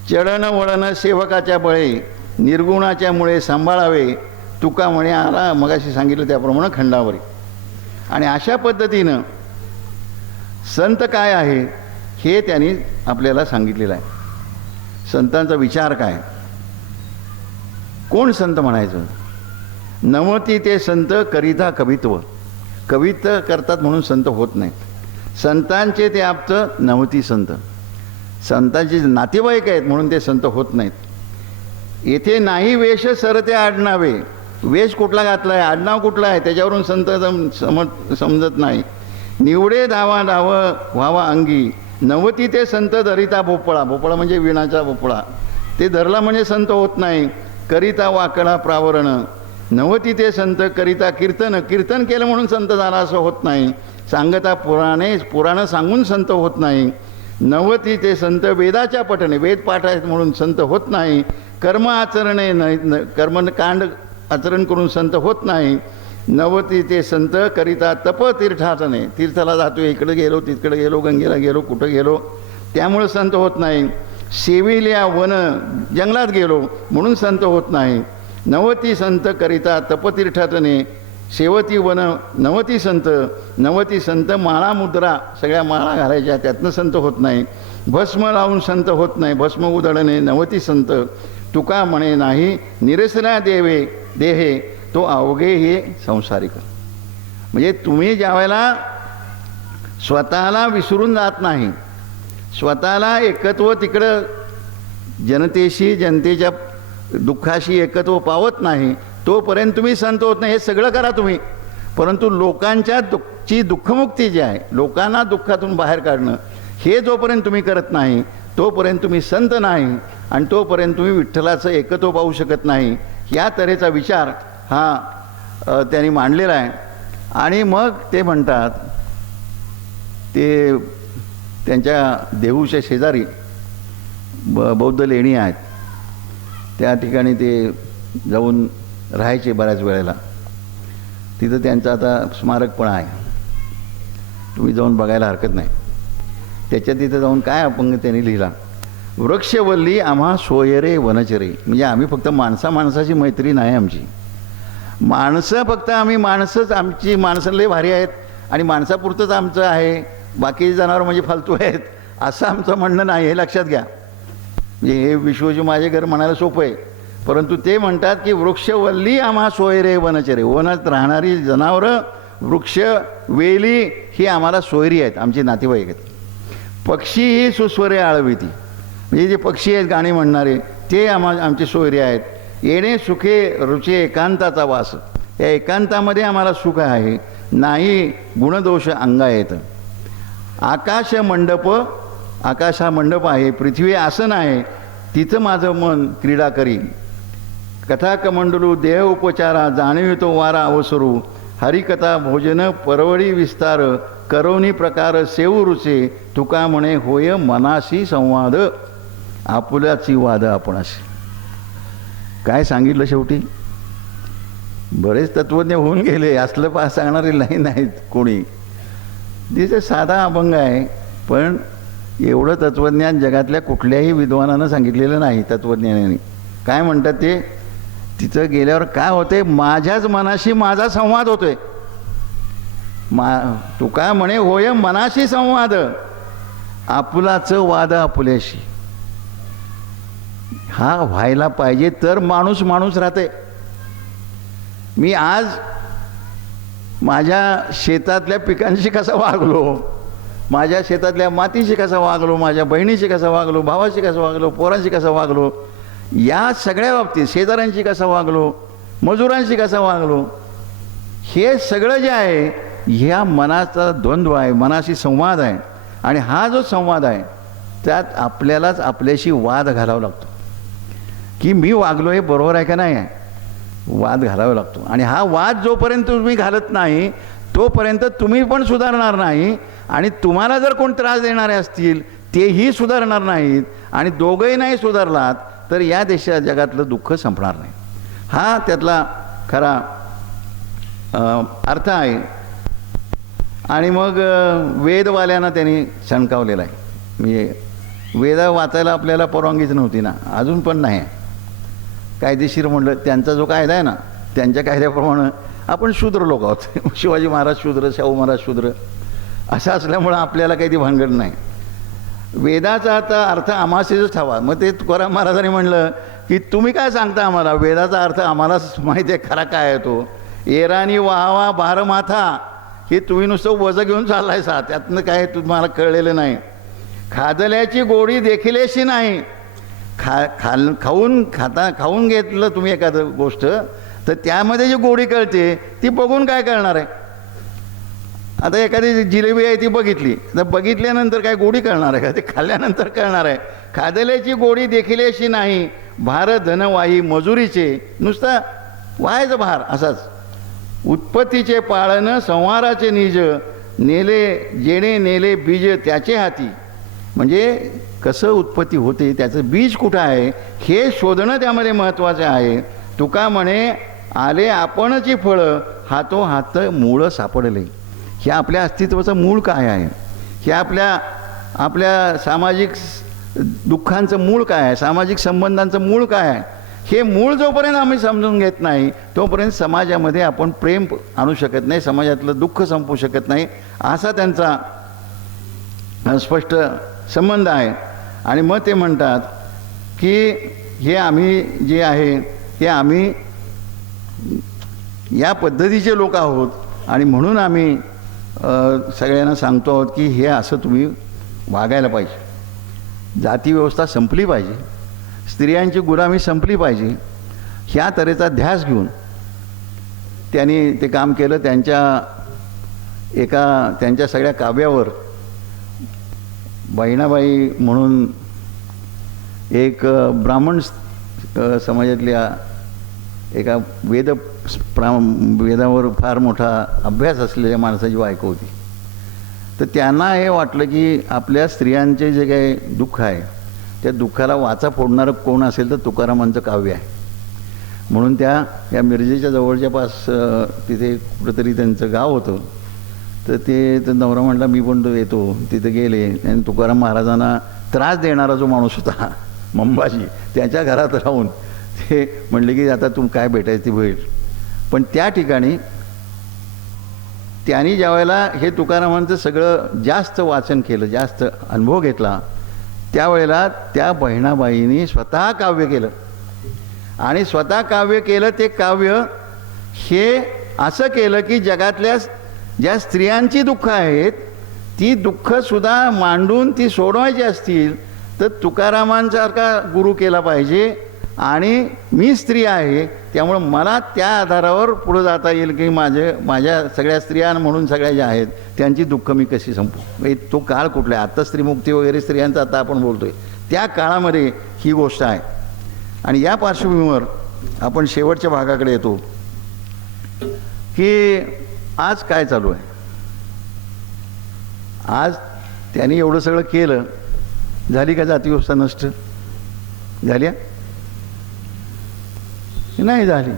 चढण वळण सेवकाच्या बळे, निर्गुणाच्या मुळे सांभाळावे, तुका म्हणे आला मगाशी सांगितलं त्याप्रमाणे खंडावरी. आणि अशा पद्धतीनं संत काय आहे हे त्यांनी आपल्याला सांगितलेलं आहे. संतांचा विचार काय, कोण संत म्हणायचं. नमती ते संत करिता कवित्व, कवित्व करतात म्हणून संत होत नाहीत. संतांचे ते आप्त नमती संत, संतांचे नातेवाईक आहेत म्हणून ते संत होत नाहीत. येथे नाही वेश सरते आडनावे, वेश कुठला घातला आहे, आडनाव कुठला आहे त्याच्यावरून संत समजत नाही. निवडे धावा धाव व्हावा अंगी, नवती ते संत धरिता भोपळा, भोपळा म्हणजे विणाचा भोपळा, ते धरला म्हणजे संत होत नाही. करिता वाकडा प्रावरण, नवती ते संत करिता कीर्तन, कीर्तन केलं म्हणून संत झाला असं होत नाही. सांगता पुराणं सांगून संत होत नाही. नवती ते संत वेदाच्या पठणे, वेद पाठ आहेत म्हणून संत होत नाही. कर्म आचरणे कर्मकांड आचरण करून संत होत नाही. नवती ते संत करिता तप तीर्थाटने, तीर्थाला जातो, इकडे गेलो तिकडे गेलो, गंगेला गेलो, कुठं गेलो, त्यामुळे संत होत नाही. सेविल्या वन जंगलात गेलो म्हणून संत होत नाही. नवती संत करिता तपतीर्थाटने, सेवती वन नवती संत, नवती संत माळा मुद्रा सगळ्या माळा घालायच्या त्यातनं संत होत नाही. भस्म लावून संत होत नाही, भस्म उधळणे नवती संत, तुका म्हणे नाही निरसना देवे देहे, तो अवघे हे संसारिक. म्हणजे तुम्ही ज्यावेळेला स्वतःला विसरून जात नाही, स्वतःला एकत्व तिकडं जनतेशी जनतेच्या दुःखाशी एकत्व पावत नाही, तोपर्यंत तुम्ही संत होत नाही. हे सगळं करा तुम्ही, परंतु लोकांच्या दुःखमुक्ती जी आहे, लोकांना दुःखातून बाहेर काढणं, हे जोपर्यंत तुम्ही करत नाही तोपर्यंत तुम्ही संत नाही, आणि तोपर्यंत तुम्ही विठ्ठलाचं एकत्व पाहू शकत नाही. या तऱ्हेचा विचार हा त्यांनी मांडलेला आहे. आणि मग ते म्हणतात, ते त्यांच्या देहूच्या शेजारी बौद्ध लेणी आहेत, त्या ठिकाणी ते जाऊन राहायचे बऱ्याच वेळेला. तिथं त्यांचं आता स्मारक पण आहे, तुम्ही जाऊन बघायला हरकत नाही. त्याच्या तिथं जाऊन काय अपंग त्यांनी लिहिला, वृक्षवल्ली आम्हा सोयरे वनचरे. म्हणजे आम्ही फक्त माणसाची मैत्री नाही आमची. माणसं फक्त आम्ही माणसंच, आमची माणसं लय भारी आहेत आणि माणसापुरतंच आमचं आहे, बाकी जनावर म्हणजे फालतू आहेत असं आमचं म्हणणं नाही, हे लक्षात घ्या. म्हणजे हे विश्वजी माझे घर म्हणायला सोपं आहे, परंतु ते म्हणतात की वृक्षवल्ली आम्हा सोयरे वनचरे. वनात राहणारी जनावरं, वृक्ष, वेली ही आम्हाला सोयरी आहेत, आमची नातेवाईक आहेत. पक्षी ही सुस्वरे आळविती. म्हणजे जे पक्षी आहेत गाणी म्हणणारे ते आमचे सोयरे आहेत. येणे सुखे रुचे एकांताचा वास. या एकांतामध्ये आम्हाला सुख आहे, नाही गुणदोष अंगा येतं. आकाश मंडप, आकाश हा मंडप आहे, पृथ्वी आसन आहे, तिथं माझं मन क्रीडा करी. कथा कमंडलू देह उपचारा, जाणवितो वारा अवसरू. हरिकथा भोजन परवडी विस्तार, करवनी प्रकार सेऊ रुचे. तुका म्हणे होय मनाशी संवाद, आपुल्याची वाद आपणाशी. काय सांगितलं शेवटी? बरेच तत्वज्ञ होऊन गेले, असलं सांगणारे नाहीत कोणी. तिथे साधा अभंग आहे, पण एवढं तत्वज्ञान जगातल्या कुठल्याही विद्वानानं सांगितलेलं नाही. तत्वज्ञानाने काय म्हणतात ते, तिथं गेल्यावर काय होते, माझ्याच मनाशी माझा संवाद होतोय. तुका म्हणे होय मनाशी संवाद, आपुलाचं वाद आपुल्याशी. हा व्हायला पाहिजे तर माणूस माणूस राहते. मी आज माझ्या शेतातल्या पिकांशी कसा वागलो, माझ्या शेतातल्या मातीशी कसा वागलो, माझ्या बहिणीशी कसा वागलो, भावाशी कसं वागलो, पोरांशी कसं वागलो, या सगळ्या बाबतीत शेजाऱ्यांशी कसा वागलो, मजुरांशी कसा वागलो, हे सगळं जे आहे ह्या मनाचा द्वंद्व आहे, मनाशी संवाद आहे. आणि हा जो संवाद आहे त्यात आपल्यालाच आपल्याशी वाद घालावा लागतो की मी वागलो हे बरोबर आहे का नाही आहे, वाद घालावा लागतो. आणि हा वाद जोपर्यंत तुम्ही घालत नाही तोपर्यंत तुम्ही पण सुधारणार नाही, आणि तुम्हाला जर कोण त्रास देणारे असतील तेही सुधारणार नाहीत, आणि दोघंही नाही सुधारलात तर या जगातलं दुःख संपणार नाही. हा त्यातला खरा अर्थ आहे. आणि मग वेदवाल्यांना त्यांनी शणकावलेला आहे. म्हणजे वेद वाचायला आपल्याला परवानगीच नव्हती ना, अजून पण नाही. कायदेशीर म्हणलं, त्यांचा जो कायदा आहे ना त्यांच्या कायद्याप्रमाणे आपण शूद्र लोक आहोत. शिवाजी महाराज शूद्र, शाहू महाराज शूद्र असं असल्यामुळं आपल्याला काही ती भानगड नाही. वेदाचा आता अर्थ आम्हाशीच ठावा. मग ते तुकाराम महाराजांनी म्हणलं की तुम्ही काय सांगता आम्हाला, वेदाचा अर्थ आम्हालाच माहिती आहे खरा काय आहे तो. एरानी वाहवा भारमाथा, हे तुम्ही नुसतं वजं घेऊन चाललाय सा, त्यातनं काय तुम्हाला कळलेलं नाही. खादल्याची गोडी देखीलशी नाही. खाऊन घेतलं तुम्ही एखादं गोष्ट तर त्यामध्ये जी गोडी कळते ती बघून काय कळणार आहे. आता एखादी जिलेबी आहे ती बघितली तर बघितल्यानंतर काय गोडी कळणार आहे का, ते खाल्ल्यानंतर कळणार आहे. खादल्याची गोडी देखीलशी नाही, भार धनवाही मजुरीचे. नुसतं व्हायचं भार असाच. उत्पत्तीचे पाळणं संहाराचे निज, नेले जेणे नेले बीज त्याचे हाती. म्हणजे कसं उत्पत्ती होते, त्याचं बीज कुठं आहे हे शोधणं त्यामध्ये महत्त्वाचं आहे. तुका म्हणे आले आपणची फळं, हातो हात मूळ सापडले. हे आपल्या अस्तित्वाचं मूळ काय आहे, हे आपल्या सामाजिक दुःखांचं मूळ काय आहे, सामाजिक संबंधांचं मूळ काय आहे, हे मूळ जोपर्यंत आम्ही समजून घेत नाही तोपर्यंत समाजामध्ये आपण प्रेम आणू शकत नाही, समाजातलं दुःख संपवू शकत नाही. असा त्यांचा स्पष्ट संबंध आहे. आणि मग ते म्हणतात की हे आम्ही जे आहे हे आम्ही या पद्धतीचे लोक आहोत, आणि म्हणून आम्ही सगळ्यांना सांगतो आहोत की हे असं तुम्ही वागायला पाहिजे. जातीव्यवस्था संपली पाहिजे, स्त्रियांची गुलामी संपली पाहिजे, ह्या तऱ्हेचा ध्यास घेऊन त्यांनी ते काम केलं. त्यांच्या सगळ्या काव्यावर बहिणाबाई म्हणून एक ब्राह्मण समाजातल्या एका वेदावर फार मोठा अभ्यास असलेल्या माणसाची बायको होती. तर त्यांना हे वाटलं की आपल्या स्त्रियांचे जे काही दुःख आहे त्या दुःखाला वाचा फोडणारं कोण असेल तर तुकारामांचं काव्य आहे. म्हणून या मिरजेच्या जवळच्या पास तिथे कुठंतरी त्यांचं गाव होतं, तर नवरा म्हटला मी पण तो येतो. तिथे गेले आणि तुकाराम महाराजांना त्रास देणारा जो माणूस होता मंबाजी, त्याच्या घरात राहून ते म्हणले की आता तू काय भेटायचं ते भेट. पण त्या ठिकाणी त्यांनी ज्यावेळेला हे तुकारामांचं सगळं जास्त वाचन केलं, जास्त अनुभव घेतला, त्यावेळेला त्या बहिणाबाईंनी स्वतः काव्य केलं. आणि स्वतः काव्य केलं. ते काव्य हे असं केलं की जगातल्या ज्या स्त्रियांची दुःख आहेत ती दुःखसुद्धा मांडून ती सोडवायची असतील तर तुकारामांसारखा गुरु केला पाहिजे. आणि मी स्त्री आहे त्यामुळं मला त्या आधारावर पुढं जाता येईल की माझ्या सगळ्या स्त्रिया म्हणून सगळ्या ज्या आहेत त्यांची दुःख मी कशी संपू. तो काळ कुठला आहे, आत्ता स्त्रीमुक्ती वगैरे स्त्रियांचा आता आपण बोलतोय, त्या काळामध्ये ही गोष्ट आहे. आणि या पार्श्वभूमीवर आपण शेवटच्या भागाकडे येतो की आज काय चालू आहे. आज त्यांनी एवढं सगळं केलं, झाली का जातीव्यवस्था नष्ट झाली? नाही झाली.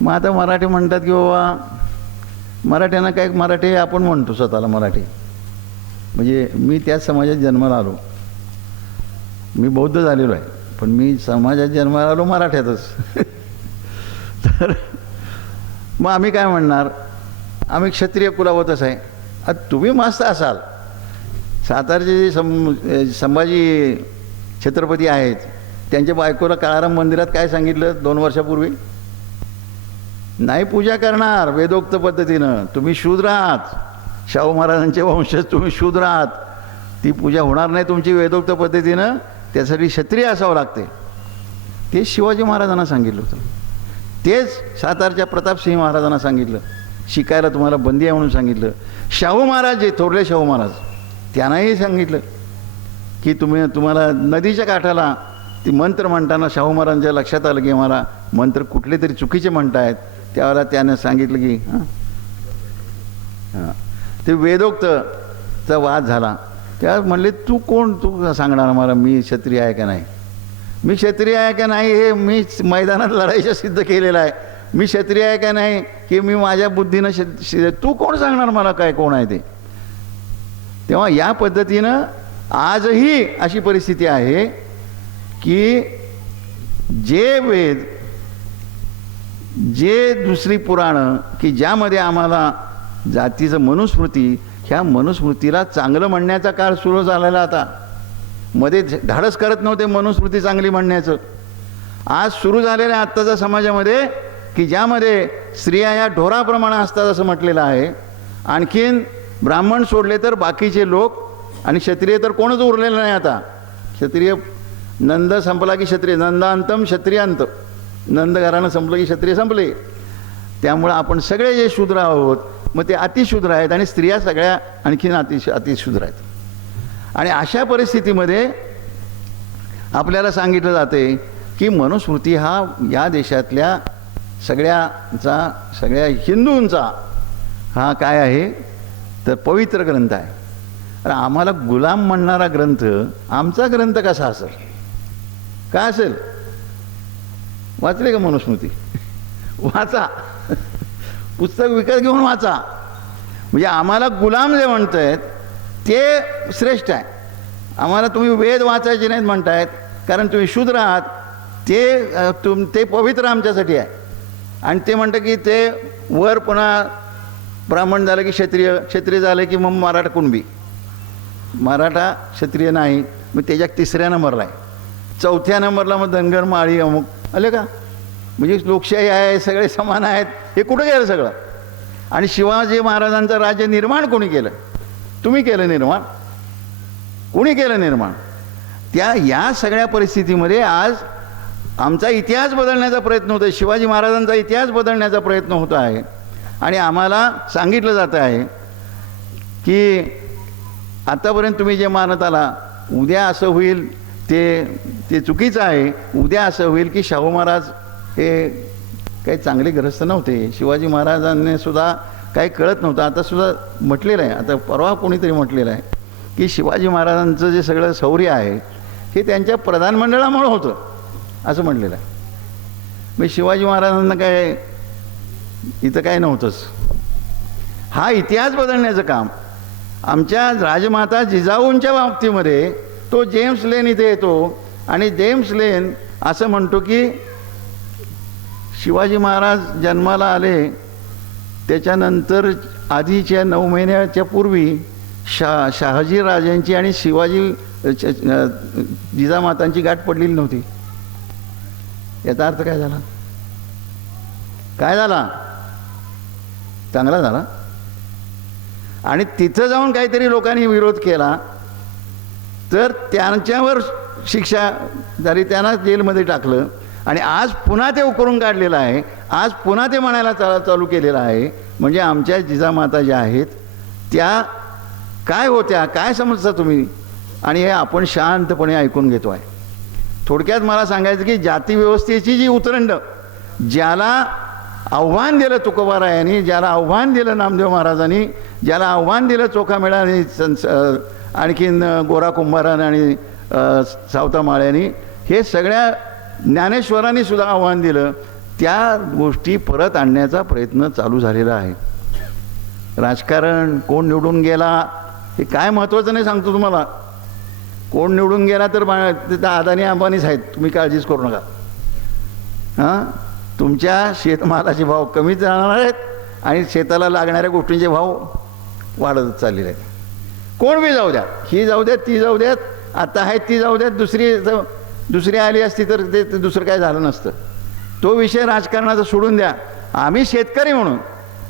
मग आता मराठी म्हणतात की बाबा मराठ्यांना काय, मराठी आपण म्हणतो स्वतःला मराठी, म्हणजे मी त्याच समाजात जन्माला आलो. मी बौद्ध झालेलो आहे पण मी समाजात जन्माला आलो मराठ्यातच. तर मग आम्ही काय म्हणणार, आम्ही क्षत्रिय कुलावतच आहे. आता तुम्ही मस्त असाल. सातारचे जे संभाजी छत्रपती आहेत त्यांच्या बायकोला काळाराम मंदिरात काय सांगितलं 2 वर्षापूर्वी, नाही पूजा करणार वेदोक्त पद्धतीनं, तुम्ही शूद्र आहात, शाहू महाराजांचे वंशज तुम्ही शूद्र आहात, ती पूजा होणार नाही तुमची वेदोक्त पद्धतीनं, त्यासाठी क्षत्रिय असावं लागते. ते शिवाजी महाराजांना सांगितलं होतं. तेच सातारच्या प्रतापसिंह महाराजांना सांगितलं, शिकायला तुम्हाला बंदी आहे म्हणून सांगितलं. शाहू महाराज जे थोरले शाहू महाराज त्यांनाही सांगितलं की तुम्हाला नदीच्या काठाला ती मंत्र म्हणताना शाहू महाराजांच्या लक्षात आलं की मला मंत्र कुठले तरी चुकीचे म्हणतायत. त्यावेळेला त्यानं सांगितलं की ते वेदोक्तचा वाद झाला. त्या म्हणले तू कोण, तू सांगणार मला मी क्षत्रिय आहे का नाही, मी क्षत्रिय आहे का नाही हे मी मैदानात लढाईच्या सिद्ध केलेलं आहे. मी क्षत्रिय आहे का नाही की मी माझ्या बुद्धीनं तू कोण सांगणार मला काय कोण आहे ते. तेव्हा या पद्धतीनं आजही अशी परिस्थिती आहे की जे वेद, जे दुसरी पुराणं की ज्यामध्ये आम्हाला जातीचं मनुस्मृती, ह्या मनुस्मृतीला चांगलं म्हणण्याचा काळ सुरू झालेला. आता मध्ये धाडस करत नव्हते मनुस्मृती चांगली म्हणण्याचं. आज सुरू झालेल्या आत्ताच्या समाजामध्ये की ज्यामध्ये स्त्रिया ह्या ढोराप्रमाणे असतात असं म्हटलेलं आहे. आणखीन ब्राह्मण सोडले तर बाकीचे लोक, आणि क्षत्रिय तर कोणच उरलेलं नाही. आता क्षत्रिय नंद संपला की क्षत्रिय, नंदांतम क्षत्रियांत, नंद घराणं संपलं की क्षत्रिय संपले. त्यामुळं आपण सगळे जे शूद्र आहोत मग ते अतिशूद्र आहेत आणि स्त्रिया सगळ्या आणखीन अतिशूद्र आहेत. आणि अशा परिस्थितीमध्ये आपल्याला सांगितलं जाते की मनुस्मृती हा या देशातल्या सगळ्या हिंदूंचा हा काय आहे तर पवित्र ग्रंथ आहे. तर आम्हाला गुलाम म्हणणारा ग्रंथ आमचा ग्रंथ कसा असेल, काय असेल? वाचले का मनुस्मृती? वाचा, पुस्तक विकत घेऊन वाचा. म्हणजे आम्हाला गुलाम जे म्हणतायत ते श्रेष्ठ आहे. आम्हाला तुम्ही वेद वाचायचे नाहीत म्हणतायत कारण तुम्ही शूद्र आहात, ते पवित्र आमच्यासाठी आहे. आणि ते म्हणतं की ते वर पुन्हा ब्राह्मण झालं की क्षत्रिय, क्षत्रिय झालं की मग मराठा कुणबी, मराठा क्षत्रिय नाही, मग त्याच्या 3ऱ्या नंबरला आहे, 4थ्या नंबरला मग धनगर माळी अमुक आले का. म्हणजे लोकशाही आहे, सगळे समान आहेत, हे कुठं गेलं सगळं. आणि शिवाजी महाराजांचं राज्य निर्माण कोणी केलं? तुम्ही केलं निर्माण, कोणी केलं निर्माण? या सगळ्या परिस्थितीमध्ये आज आमचा इतिहास बदलण्याचा प्रयत्न होतो आहे, शिवाजी महाराजांचा इतिहास बदलण्याचा प्रयत्न होत आहे. आणि आम्हाला सांगितलं जातं आहे की आतापर्यंत तुम्ही जे मानत आला, उद्या असं होईल ते चुकीचं आहे. उद्या असं होईल की शाहू महाराज हे काही चांगले ग्रस्त नव्हते, शिवाजी महाराजांनी सुद्धा काही कळत नव्हतं. आता सुद्धा म्हटलेलं आहे, आता परवा कोणीतरी म्हटलेलं आहे की शिवाजी महाराजांचं जे सगळं शौर्य आहे हे त्यांच्या प्रधानमंडळामुळं होतं असं म्हटलेलं आहे. मग शिवाजी महाराजांना काय इथं काय नव्हतंच, हा इतिहास बदलण्याचं काम आमच्या राजमाता जिजाऊंच्या बाबतीमध्ये तो जेम्स लेन इथे येतो आणि जेम्स लेन असं म्हणतो की शिवाजी महाराज जन्माला आले त्याच्यानंतर आधीच्या 9 महिन्याच्या पूर्वी शहाजी राजांची आणि शिवाजी जिजामातांची गाठ पडलेली नव्हती. याचा अर्थ काय झाला? काय झाला? चांगला झाला. आणि तिथं जाऊन काहीतरी लोकांनी विरोध केला तर त्यांच्यावर शिक्षा झाली, त्यांना जेलमध्ये टाकलं आणि आज पुन्हा ते उकरून काढलेलं आहे. आज पुन्हा ते म्हणायला चालू केलेलं आहे. म्हणजे आमच्या जिजामाता ज्या आहेत त्या काय होत्या, काय समजता तुम्ही? आणि हे आपण शांतपणे ऐकून घेतो आहे. थोडक्यात मला सांगायचं की जातीव्यवस्थेची जी उतरंड, ज्याला आव्हान दिलं तुकोबारायांनी, ज्याला आव्हान दिलं नामदेव महाराजांनी, ज्याला आव्हान दिलं चोखामेळाने, आणखीन गोरा कुंभाराने आणि सावता माळ्यांनी, हे सगळ्या ज्ञानेश्वरांनी सुद्धा आव्हान दिलं. त्या गोष्टी परत आणण्याचा प्रयत्न चालू झालेला आहे. राजकारण कोण निवडून गेला हे काय महत्त्वाचं नाही, सांगतो तुम्हाला. कोण निवडून गेला तर तिथं अदानी अंबानीच आहेत, तुम्ही काळजीच करू नका. हां, तुमच्या शेतमालाचे भाव कमीच राहणार आहेत आणि शेताला लागणाऱ्या गोष्टींचे भाव वाढतच चाललेले आहेत. कोण बी जाऊ द्या, ही जाऊ द्यात, ती जाऊ द्यात, आता आहेत ती जाऊ द्यात, दुसरी आली असती तर ते दुसरं काय झालं नसतं. तो विषय राजकारणाचा सोडून द्या. आम्ही शेतकरी म्हणून,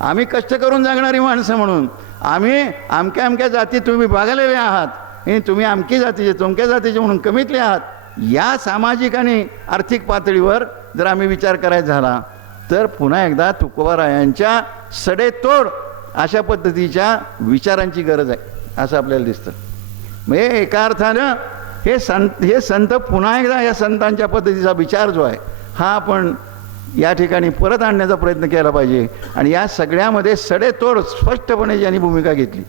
आम्ही कष्ट करून जगणारी माणसं म्हणून, आम्ही अमक्या जाती तुम्ही बघालेले आहात आणि तुम्ही अमकी जातीचे तमक्या जातीचे म्हणून कमीतले आहात. या सामाजिक आणि आर्थिक पातळीवर जर आम्ही विचार करायचा झाला तर पुन्हा एकदा तुकोबारायांच्या सडेतोड अशा पद्धतीच्या विचारांची गरज आहे असं आपल्याला दिसतं. म्हणजे एका अर्थानं हे संत पुन्हा एकदा या संतांच्या पद्धतीचा विचार जो आहे हा आपण या ठिकाणी परत आणण्याचा प्रयत्न केला पाहिजे. आणि या सगळ्यामध्ये सडेतोड स्पष्टपणे ज्यांनी भूमिका घेतली,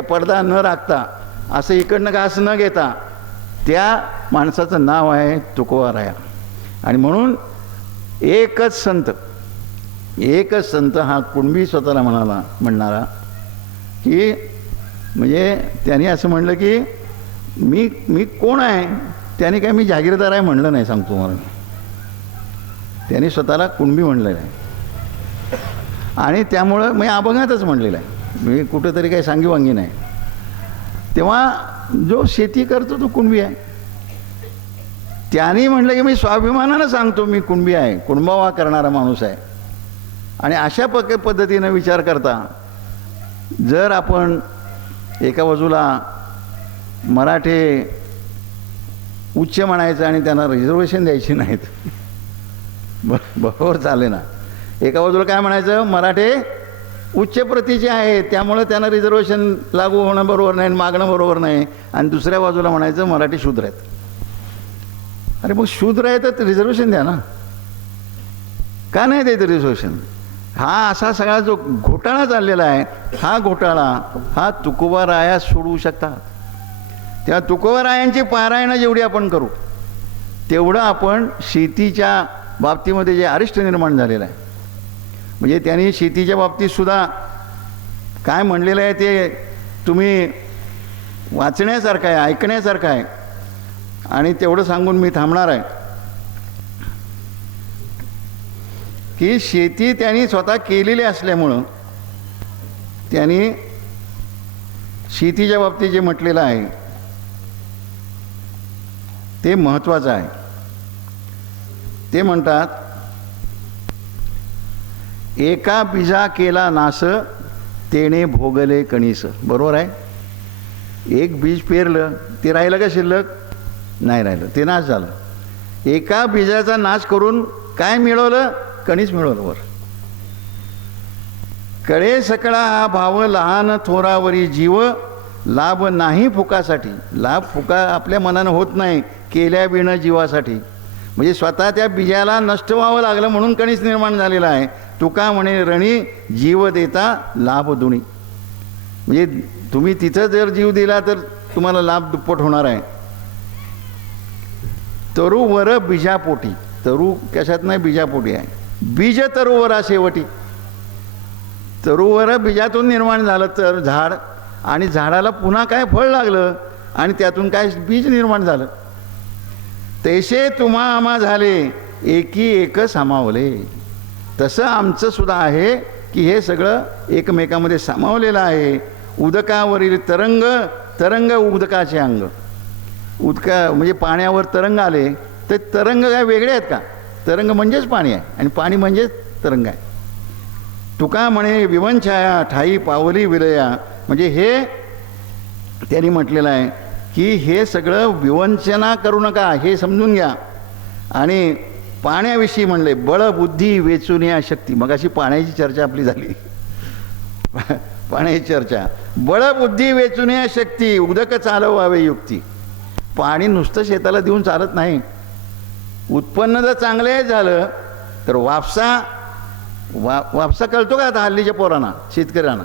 पडदा न राखता, असं इकडनं घास न घेता, त्या माणसाचं नाव आहे तुकोबाराया. आणि म्हणून एकच संत हा कुणबी स्वतःला म्हणणारा की म्हणजे त्यांनी असं म्हणलं की मी कोण आहे, त्याने काय मी जागीरदार आहे म्हणलं नाही, सांगतो मला. त्यांनी स्वतःला कुणबी म्हणलेलं आहे आणि त्यामुळं मी अभंगातच म्हणलेलं आहे, मी कुठंतरी काही सांगीवांगी नाही. तेव्हा जो शेती करतो तो कुणबी आहे. त्यांनी म्हटलं की मी स्वाभिमानानं सांगतो मी कुणबी आहे, कुणबावा करणारा माणूस आहे. आणि अशा पद्धतीनं विचार करता जर आपण एका बाजूला मराठे उच्च म्हणायचं आणि त्यांना रिझर्वेशन द्यायची नाहीत, बरोबर चाले ना. एका बाजूला काय म्हणायचं, मराठे उच्च प्रतीचे आहेत त्यामुळे त्यांना रिझर्वेशन लागू होणं बरोबर नाही, मागणं बरोबर नाही. आणि दुसऱ्या बाजूला म्हणायचं मराठी शूद्र आहेत. अरे मग शूद्र आहे तर रिझर्वेशन द्या ना, का नाही देत रिझर्वेशन? हा असा सगळा जो घोटाळा चाललेला आहे, हा घोटाळा हा तुकोबाराया सोडवू शकतात. तेव्हा तुकोबारायांची पारायणं जेवढी आपण करू तेवढं आपण शेतीच्या बाबतीमध्ये जे अरिष्ट निर्माण झालेलं आहे, म्हणजे त्यांनी शेतीच्या बाबतीतसुद्धा काय म्हणलेलं आहे ते तुम्ही वाचण्यासारखं आहे, ऐकण्यासारखं आहे. आणि तेवढं सांगून मी थांबणार आहे की शेती त्यांनी स्वतः केलेली असल्यामुळं त्यांनी शेतीच्या बाबतीत जे म्हटलेलं आहे ते महत्त्वाचं आहे. ते म्हणतात, एका बीजा केला नास तेने भोगले कणीस. बरोबर आहे. एक बीज पेरलं ते राहिलं का शिल्लक? नाही राहिलं, ते नाश झालं. एका बीजाचा नाश करून काय मिळवलं? कणीस मिळवलं. वर कळे सकळा हा भाव लहान थोरावरी जीव लाभ नाही फुकासाठी. लाभ फुका आपल्या मनानं होत नाही, केल्या बिणं जीवासाठी. म्हणजे स्वतः त्या बीजाला नष्ट व्हावं लागलं म्हणून कणीस निर्माण झालेला आहे. तुका म्हणे रणी जीव देता लाभ दुणी. म्हणजे तुम्ही तिथं जर जीव दिला तर तुम्हाला लाभ दुप्पट होणार आहे. तरुवर बीजापोटी. तरू कशात नाही, बीजापोटी आहे. बीज तरुवरा शेवटी. तरुवर बीजातून निर्माण झालं तर झाड, आणि झाडाला पुन्हा काय फळ लागलं आणि त्यातून काय बीज निर्माण झालं. तैसे तुम्हा आम्हा झाले एकी एक सामावले. तसं आमचं सुद्धा आहे की हे सगळं एकमेकामध्ये सामावलेलं आहे. उदकावरील तरंग, तरंग उदकाचे अंग. उदका म्हणजे पाण्यावर तरंग आले तर तरंग काय वेगळे आहेत का? तरंग म्हणजेच पाणी आहे आणि पाणी म्हणजेच तरंग आहे. तुका म्हणे विवंछाया ठाई पावली विलया. म्हणजे हे त्यांनी म्हटलेलं आहे की हे सगळं विवंचना करू नका, हे समजून घ्या. आणि पाण्याविषयी म्हणले बळ बुद्धी वेचून या शक्ती. मग अशी पाण्याची चर्चा आपली झाली. पाण्याची चर्चा, बळ बुद्धी वेचून या शक्ती, उदक चालवावे युक्ती. पाणी नुसतं शेताला देऊन चालत नाही. उत्पन्न जर चांगले झालं तर वापसा कळतो का आता हल्लीच्या पोरांना, शेतकऱ्यांना?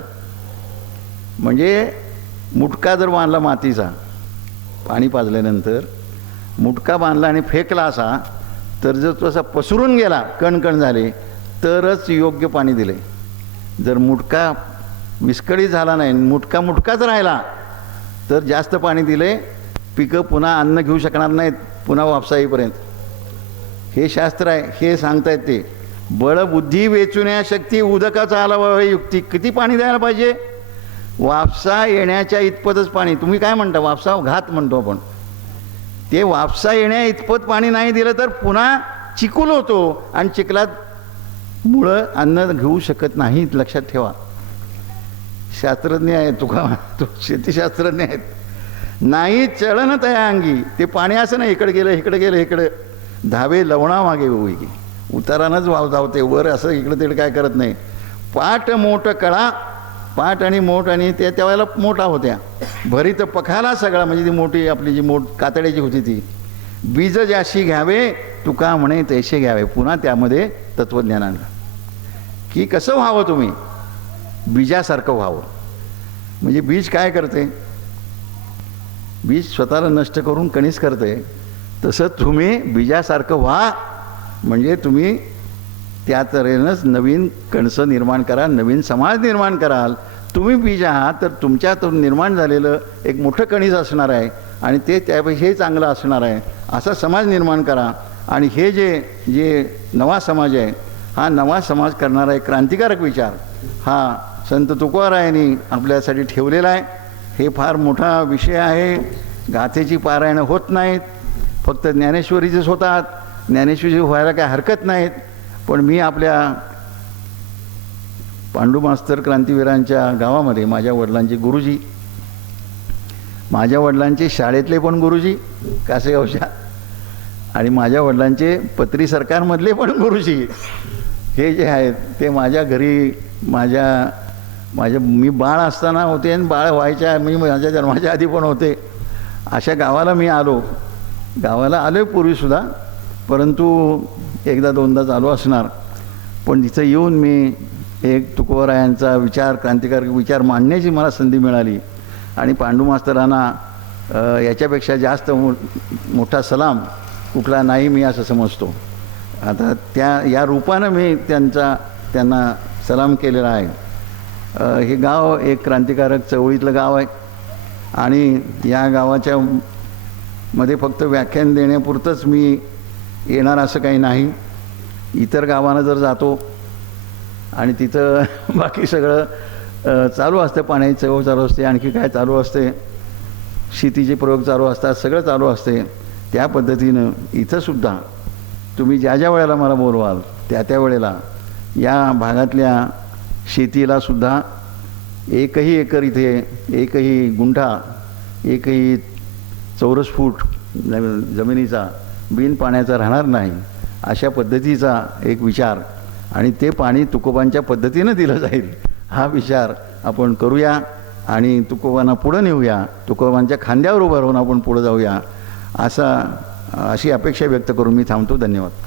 म्हणजे मुटका जर बांधला मातीचा, पाणी पाजल्यानंतर मुटका बांधला आणि फेकला असा, तर जर तो असा पसरून गेला, कणकण झाले, तरच योग्य पाणी दिले. जर मुटका विस्कळीत झाला नाही, मुटकाच राहिला, तर जास्त पाणी दिले, पिकं पुन्हा अन्न घेऊ शकणार नाहीत पुन्हा वापसा येईपर्यंत. हे शास्त्र आहे, हे सांगतायत ते. बळ बुद्धी वेचून्या शक्ती, उदकाचा आलावा युक्ती. किती पाणी द्यायला पाहिजे? वापसा येण्याच्या इतपतच पाणी. तुम्ही काय म्हणता? वापसा घात म्हणतो आपण. ते वापसा येण्या इतपत पाणी नाही दिलं तर पुन्हा चिखल होतो आणि चिखलात मुळं अन्न घेऊ शकत नाहीत. लक्षात ठेवा. शास्त्रज्ञ आहेत, तुका शेतीशास्त्रज्ञ आहेत. नाही चळण तया अंगी. ते पाणी असं नाही इकडे गेलं इकडे गेलं इकडे, धावे लवणा मागे होई की उतारानंच वाव धावते वर, असं इकडं तिकडे काय करत नाही. पाट मोठ कळा, पाट आणि मोठ, आणि त्या त्यावेळेला मोठा होत्या. भरीत पखाला सगळा, म्हणजे ती मोठी आपली जी कातड्याची होती ती. बीज ज्याशी घ्यावे तुका म्हणे तैसे घ्यावे. पुन्हा त्यामध्ये तत्त्वज्ञान आणलं की कसं व्हावं, तुम्ही बीजासारखं व्हावं. म्हणजे बीज काय करते? बीज स्वतःला नष्ट करून कणीस करते. तसं तुम्ही बीजासारखं व्हा, म्हणजे तुम्ही त्या तऱ्हेनंच नवीन कणसं निर्माण कराल, नवीन समाज निर्माण कराल. तुम्ही बीज आहात तर तुमच्यातून निर्माण झालेलं एक मोठं कणीस असणार आहे आणि ते त्यापेक्षाही चांगलं असणार आहे. असा समाज निर्माण करा. आणि हे जे नवा समाज आहे, हा नवा समाज करणारा एक क्रांतिकारक विचार हा संत तुकोबारायांनी आपल्यासाठी ठेवलेला आहे. हे फार मोठा विषय आहे. गाथेची पारायणं होत नाहीत, फक्त ज्ञानेश्वरीचेच होतात. ज्ञानेश्वरी व्हायला काय हरकत नाहीत. पण मी आपल्या पांडू मास्तर क्रांतिवीरांच्या गावामध्ये माझ्या वडिलांचे गुरुजी, माझ्या वडिलांचे शाळेतले पण गुरुजी कासेगावच्या, आणि माझ्या वडिलांचे पत्री सरकारमधले पण गुरुजी, हे जे आहेत ते माझ्या घरी मी बाळ असताना होते आणि बाळ व्हायच्या, मी माझ्या जन्माच्या आधी पण होते. अशा गावाला मी गावाला आलो आहे पूर्वीसुद्धा, परंतु एकदा दोनदाच आलो असणार. पण तिथं येऊन मी एक तुकोबारायांचा विचार, क्रांतिकारक विचार मांडण्याची मला संधी मिळाली. आणि पांडू मास्तरांना याच्यापेक्षा जास्त मोठा सलाम कुठला नाही, मी असं समजतो. आता या रूपानं मी त्यांना सलाम केलेला आहे. हे गाव एक क्रांतिकारक चळवळीतलं गाव आहे आणि या गावाच्या मध्ये फक्त व्याख्यान देण्यापुरतंच मी येणार असं काही नाही. इतर गावांना जर जातो आणि तिथं बाकी सगळं चालू असतं, पाण्याची चळवळ चालू असते, आणखी काय चालू असते, शेतीचे प्रयोग चालू असतात, सगळं चालू असते. त्या पद्धतीनं इथंसुद्धा तुम्ही ज्या वेळेला मला बोलवाल त्या वेळेला या भागातल्या शेतीलासुद्धा एकही एकर इथे, एकही गुंठा, एकही चौरस फूट जमिनीचा बिन पाण्याचा राहणार नाही, अशा पद्धतीचा एक विचार. आणि ते पाणी तुकोबांच्या पद्धतीनं दिलं जाईल, हा विचार आपण करूया आणि तुकोबांना पुढं नेऊया. तुकोबांच्या खांद्यावर उभं राहून आपण पुढं जाऊया, अशी अपेक्षा व्यक्त करून मी थांबतो. धन्यवाद.